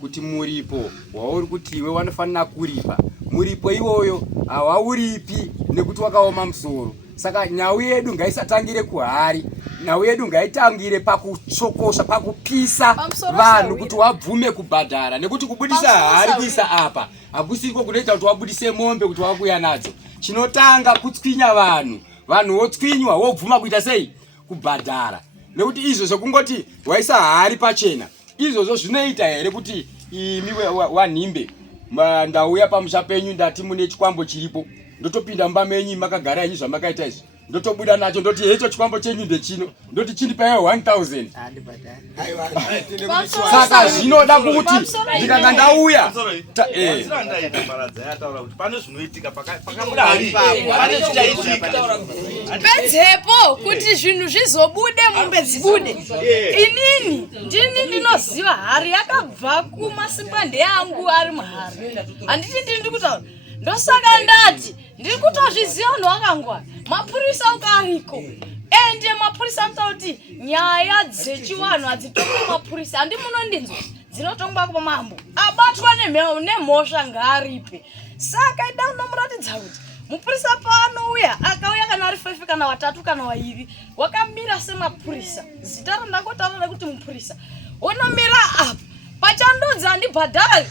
kuti muripo wauri kuti iwe wanofanira kuripa muripo iwoyo hawauripi nekuti wakaoma musoro. Saka nyau yedu ngaisatangire kuhari, nyau yedu ngaitangire pakuchokosha pakupisa vanhu kuti wabvume kubhadhara nekuti kubudisa hari kuisa apa hakusiko kunoita kuti wabudise mombe kuti wakuya nadzo. Chinotanga kutswinya vanhu wotswinywa wobvuma kuita sei kubhadhara nekuti izvo zvekungoti waisa hari pachena izvozvo zvinoita here kuti imi wanhimbe ndauya pamusha penyu ndati mune chikwambo chiripo ndotopinda mumba menyu makagara yenyu zvamakaita izvi ndotobuda nacho ndoti hecho chikwambo chenyu ndechino ndoti chindipa 1000. Saka zvinoda kuti ndikanga ndauya pedzepo kuti zvinhu zvizobude mumbe dzibude. Inini ndini ndinoziva hari yakabva kumasimba ndeyangu ari muhari handiti ndiri kutaura. Ndosaka ndati ndiri kutozviziva vanhu vakangwara mapurisa ukariko ende mapurisa anotaura kuti nyaya dzechivanhu hadzitongwa mapurisa handi munondinzwa dzinotongwa kumambo abatwa nemhosva ngaaripe. Saka ida unomuratidza kuti mupurisa paanouya akauya kana ari 5 kana 3 kana 2 wakamira semapurisa zita randangotaura kuti mupurisa unomira apa pachandodza handibhadhari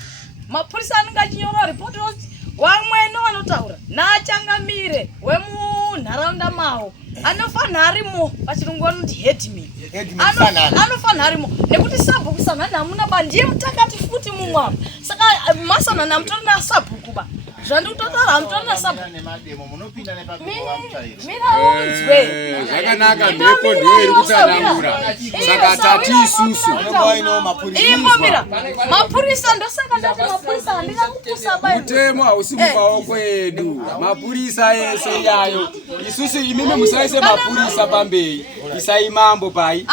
mapurisa anenge achinyora ripoti wamwene wanotaura nachangamire wemunharaunda mawo anofanira arimo pachirungu vanoti headman anofanira arimo nekuti sabhuku sanhani hamuna ba ndiye mutakati futi mumwamo. Saka masanhani hamutori nasabhuku ba zvandikutotaura hamutori nasabhuku miraunzwe zvakanaka mhepo ndoiri kutsanangura. Saka tati isusu imbomira mapurisa ndosaka ndati mapurisa handina kukusaba mutemo hausi mumaoko edu mapurisa ese yayo isusu imimi musaise mapurisa pamberi isai mambo pai.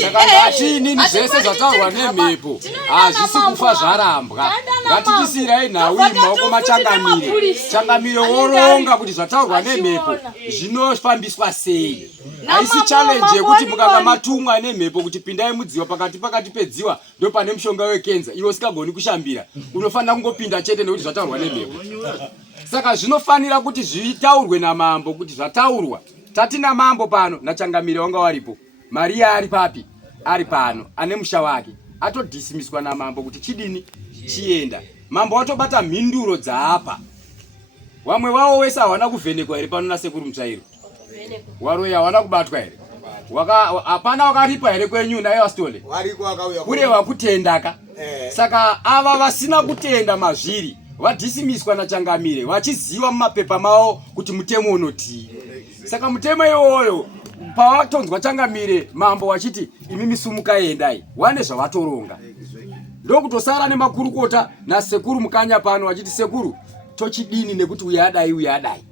Saka ngatiinini zvese zvataurwa nemhepo hazvisi kufa zvarambwa ngatitisirai nhau mumaoko machangamire woronga kuti zvataurwa nemhepo zvinofambiswa sei. Haisi challenge yekuti mukanga matumwa nemhepo kuti pindai mudziwa pakati pedziwa ndo pane mushonga wekenza iwe usikagoni kushambira unofanira kungopinda chete nekuti zvataurwa nemhepo. Saka zvinofanira kuti zvitaurwe namambo kuti zvataurwa tatina mambo pano nachangamire wanga waripo mari ari papi ari pano ane musha wake atodhisimiswa namambo kuti chidini chienda. Mambo watobata mhinduro dzaapa wamwe wavo wese hawana kuvhenekwa here pano nasekuru mutsvairo waroya hawana kubatwa here hapana wakaripa here kwenyu naye wastole kureva kutendaka. Saka ava vasina kutenda mazviri vadhisimiswa nachangamire vachiziva mumapepa mavo kuti mutemo unotii. Saka mutemo iwoyo pavatonzwa changamire mambo wachiti imimi sumukaendai wane zvavatoronga ndokutosara nemakurukota nasekuru mukanya pano wachiti sekuru tochidini nekuti uyadai.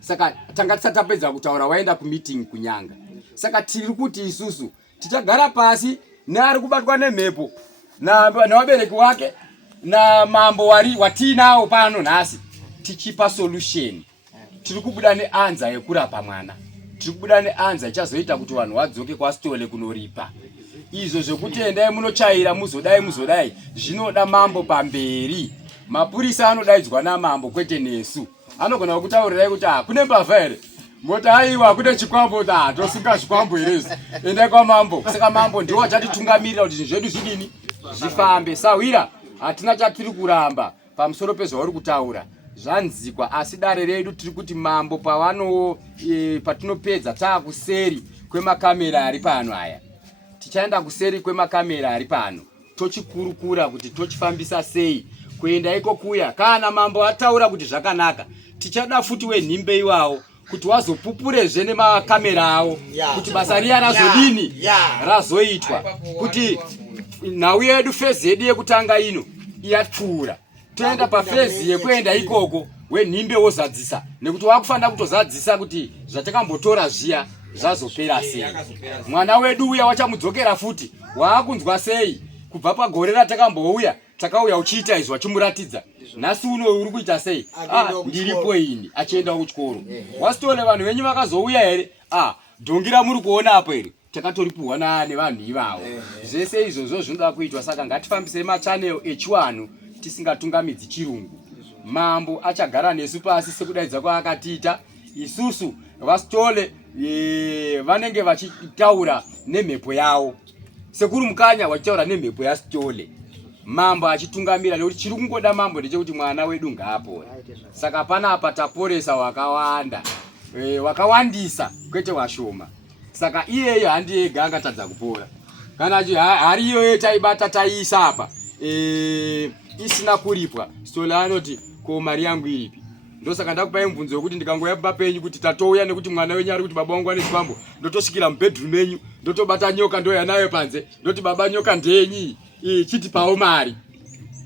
Saka tanga tisatapedza kutaura waenda kumeeting kunyanga. Saka tiri kuti isusu tichagara pasi neari kubatwa nemhepo nawabereki wake na mambo watinawo pano nhasi tichipa solution. Tiri kubuda neanza yekurapa mwana, tiri kubuda neanza ichazoita kuti vanhu vadzoke kwastole kunoripa. Izvo zvekuti endai munochaira muzodai zvinoda mambo pamberi. Mapurisa anodaidzwa namambo kwete nesu. anogona kukutaurirai kuti kune mbavha here mota aiwa kune chikwambo tosunga chikwambo here endai kwamambo. Saka mambo ndiwo achatitungamirira kuti zvinhu zvedu zvidini zvifambe. Sawira hatina chatiri kuramba pamusoro pezvauri kutaura zvanzikwa, asi dare redu tiri kuti mambo patinopedza taakuseri kwemakamera ari pano aya, tichaenda kuseri kwemakamera ari pano tochikurukura kuti tochifambisa sei kuenda iko kuya. Kana mambo ataura kuti zvakanaka, tichada futi wenhimbe iwawo kuti wazopupurezve nemakamera awo kuti basa riya razodini razoitwa, kuti nhau yedu fezi yedu yekutanga ino iyapfuura, toenda pafezi yekuenda ikoko wenhimbe wozadzisa, nekuti wakufanira kutozadzisa kuti zvatakambotora zviya zvazopera sei. Mwana wedu uya wachamudzokera futi, waakunzwa sei kubva pagore ratakambouya takauya uchiita izvo achimuratidza. Nhasi uno uri kuita sei? Ndiripo ini achienda kuchikoro. Wasitole vanhu venyu vakazouya here? Dhongira muri kuona apo here? Takatoripuhwa nevanhu ivavo. Zvese izvozvo zvinoda kuitwa, saka ngatifambise machanel echiwanhu tisingatungamidzi chirungu. Mambo achagara nesu pasi sekudaidza kwaakatiita. Isusu Vasitole vanenge vachitaura nemhepo yavo, sekuru Mukanya vachitaura nemhepo yaSitole. Mambo achitungamira, nekuti chiri kungoda mambo ndechekuti mwana wedu ngaapore. Saka panapa taporesa wakawandisa kwete washoma. Saka iyeyo handi yega angatadza kupora. Kana hariyo taibata taiisa apa isina kuripwa, Sitole anoti ko mari yangu iripi? Ndosaka ndakupai mubvunzo wekuti ndikangoya baba penyu kuti tatouya nekuti mwana wenyu ari kuti baba wangu ane chipambo, ndotosvikira mubedroom menyu ndotobata nyoka ndoya nayo panze ndoti baba nyoka ndenyi chiti pawo mari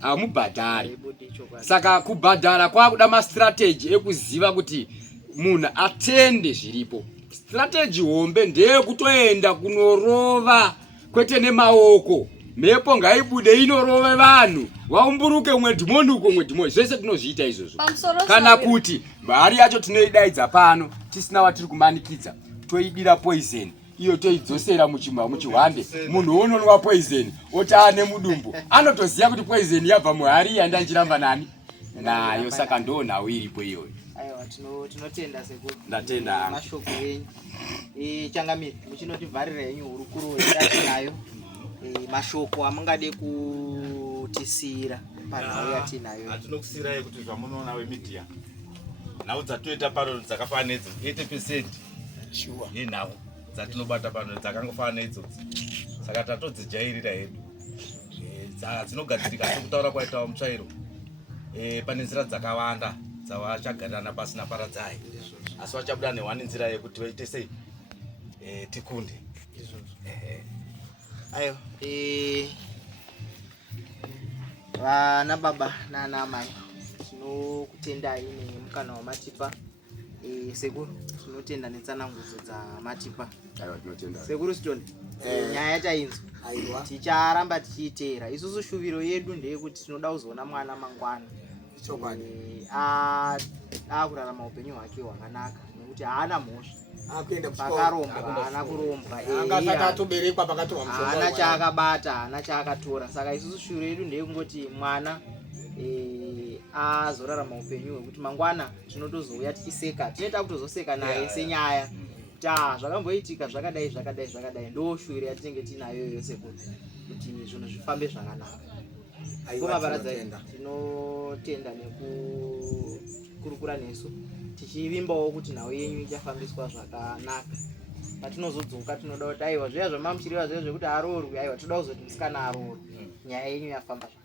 amubhadhari. Saka kubhadhara kwakuda mastrategy ekuziva kuti munhu atende zviripo. Strategy hombe ndeyekutoenda kunorova kwete nemaoko. Mhepo ngaibude inorove vanhu, waumburuke umwe dhimoni uko umwe dhimoni, zvese tinozviita izvozvo. Kana kuti mari yacho tinoidaidza pano tisina watiri kumanikidza, toidira poison iyo toidzosera muchihwande. Munhu unonwa poison oti ane mudumbu, anotoziya kuti poison yabva muhari yanda nchiramba nani nayo. Saka ndo nhau iripo iyoyo. Aiwa, tinotenda sekuru. Ndatenda mashoko enyu. Changamire muchinotivharira yenyu hurukuro yatinayo. Mashoko amungade kutisira panhau yatinayo. Atinokusira kuti zvamunoona wemedia nhau dzatoita pano dzakafanana nedzo 80% yenhau dzatinobata pano dzakangofanana neidzodzo. Saka tatodzijairira hedu dzinogadzirika sekutaura kwaitawo mutsvairo. Pane nzira dzakawanda dzavachagadana pasina paradzai, asi vachabuda nehwani nzira yekuti vaite sei tikunde. Ayo, vana baba nana mai, tinokutendai nemukana wamatipa. Sekuru tinotenda netsanangudzo dzamatipa. Sekuru Stone, nyaya tainzwa ticharamba tichiiteera. Isusu shuviro yedu ndeyekuti tinoda kuzoona mwana mangwana akurarama upenyu hwake hwakanaka, nekuti haana mhosva, pakarombwa haana kurombwa, haana chaakabata, haana chaakatora. Saka isusu shuviro yedu ndeyekungoti mwana azorarama upenyu hwekuti mangwana tinotozouya tichiseka, tinoita kutozoseka naye senyaya zvakamboitika zvakadai. Ndo shuviro yatinenge tinayo yose kuti zvinhu zvifambe zvakanaka. Kumaparadzai tinotenda nekukurukura nesu tichivimbawo kuti nhau yenyu ichafambiswa zvakanaka. Patinozodzoka tinoda kuti aiwa zviya zvamamuchiriva zviya zvekuti aroorwi, aiwa toda kuzoti musikana aroorwi, nyaya yenyu yafamba zvakanaka.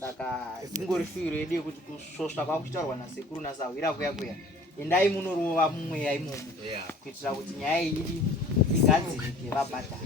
Saka ingori shuviro yedu yekuti kusvosva kwakuchitaurwa nasekuru naSawira kuya endai munorova mumweya imomo kuitira kuti nyaya iyi igadzirike vabhadhara.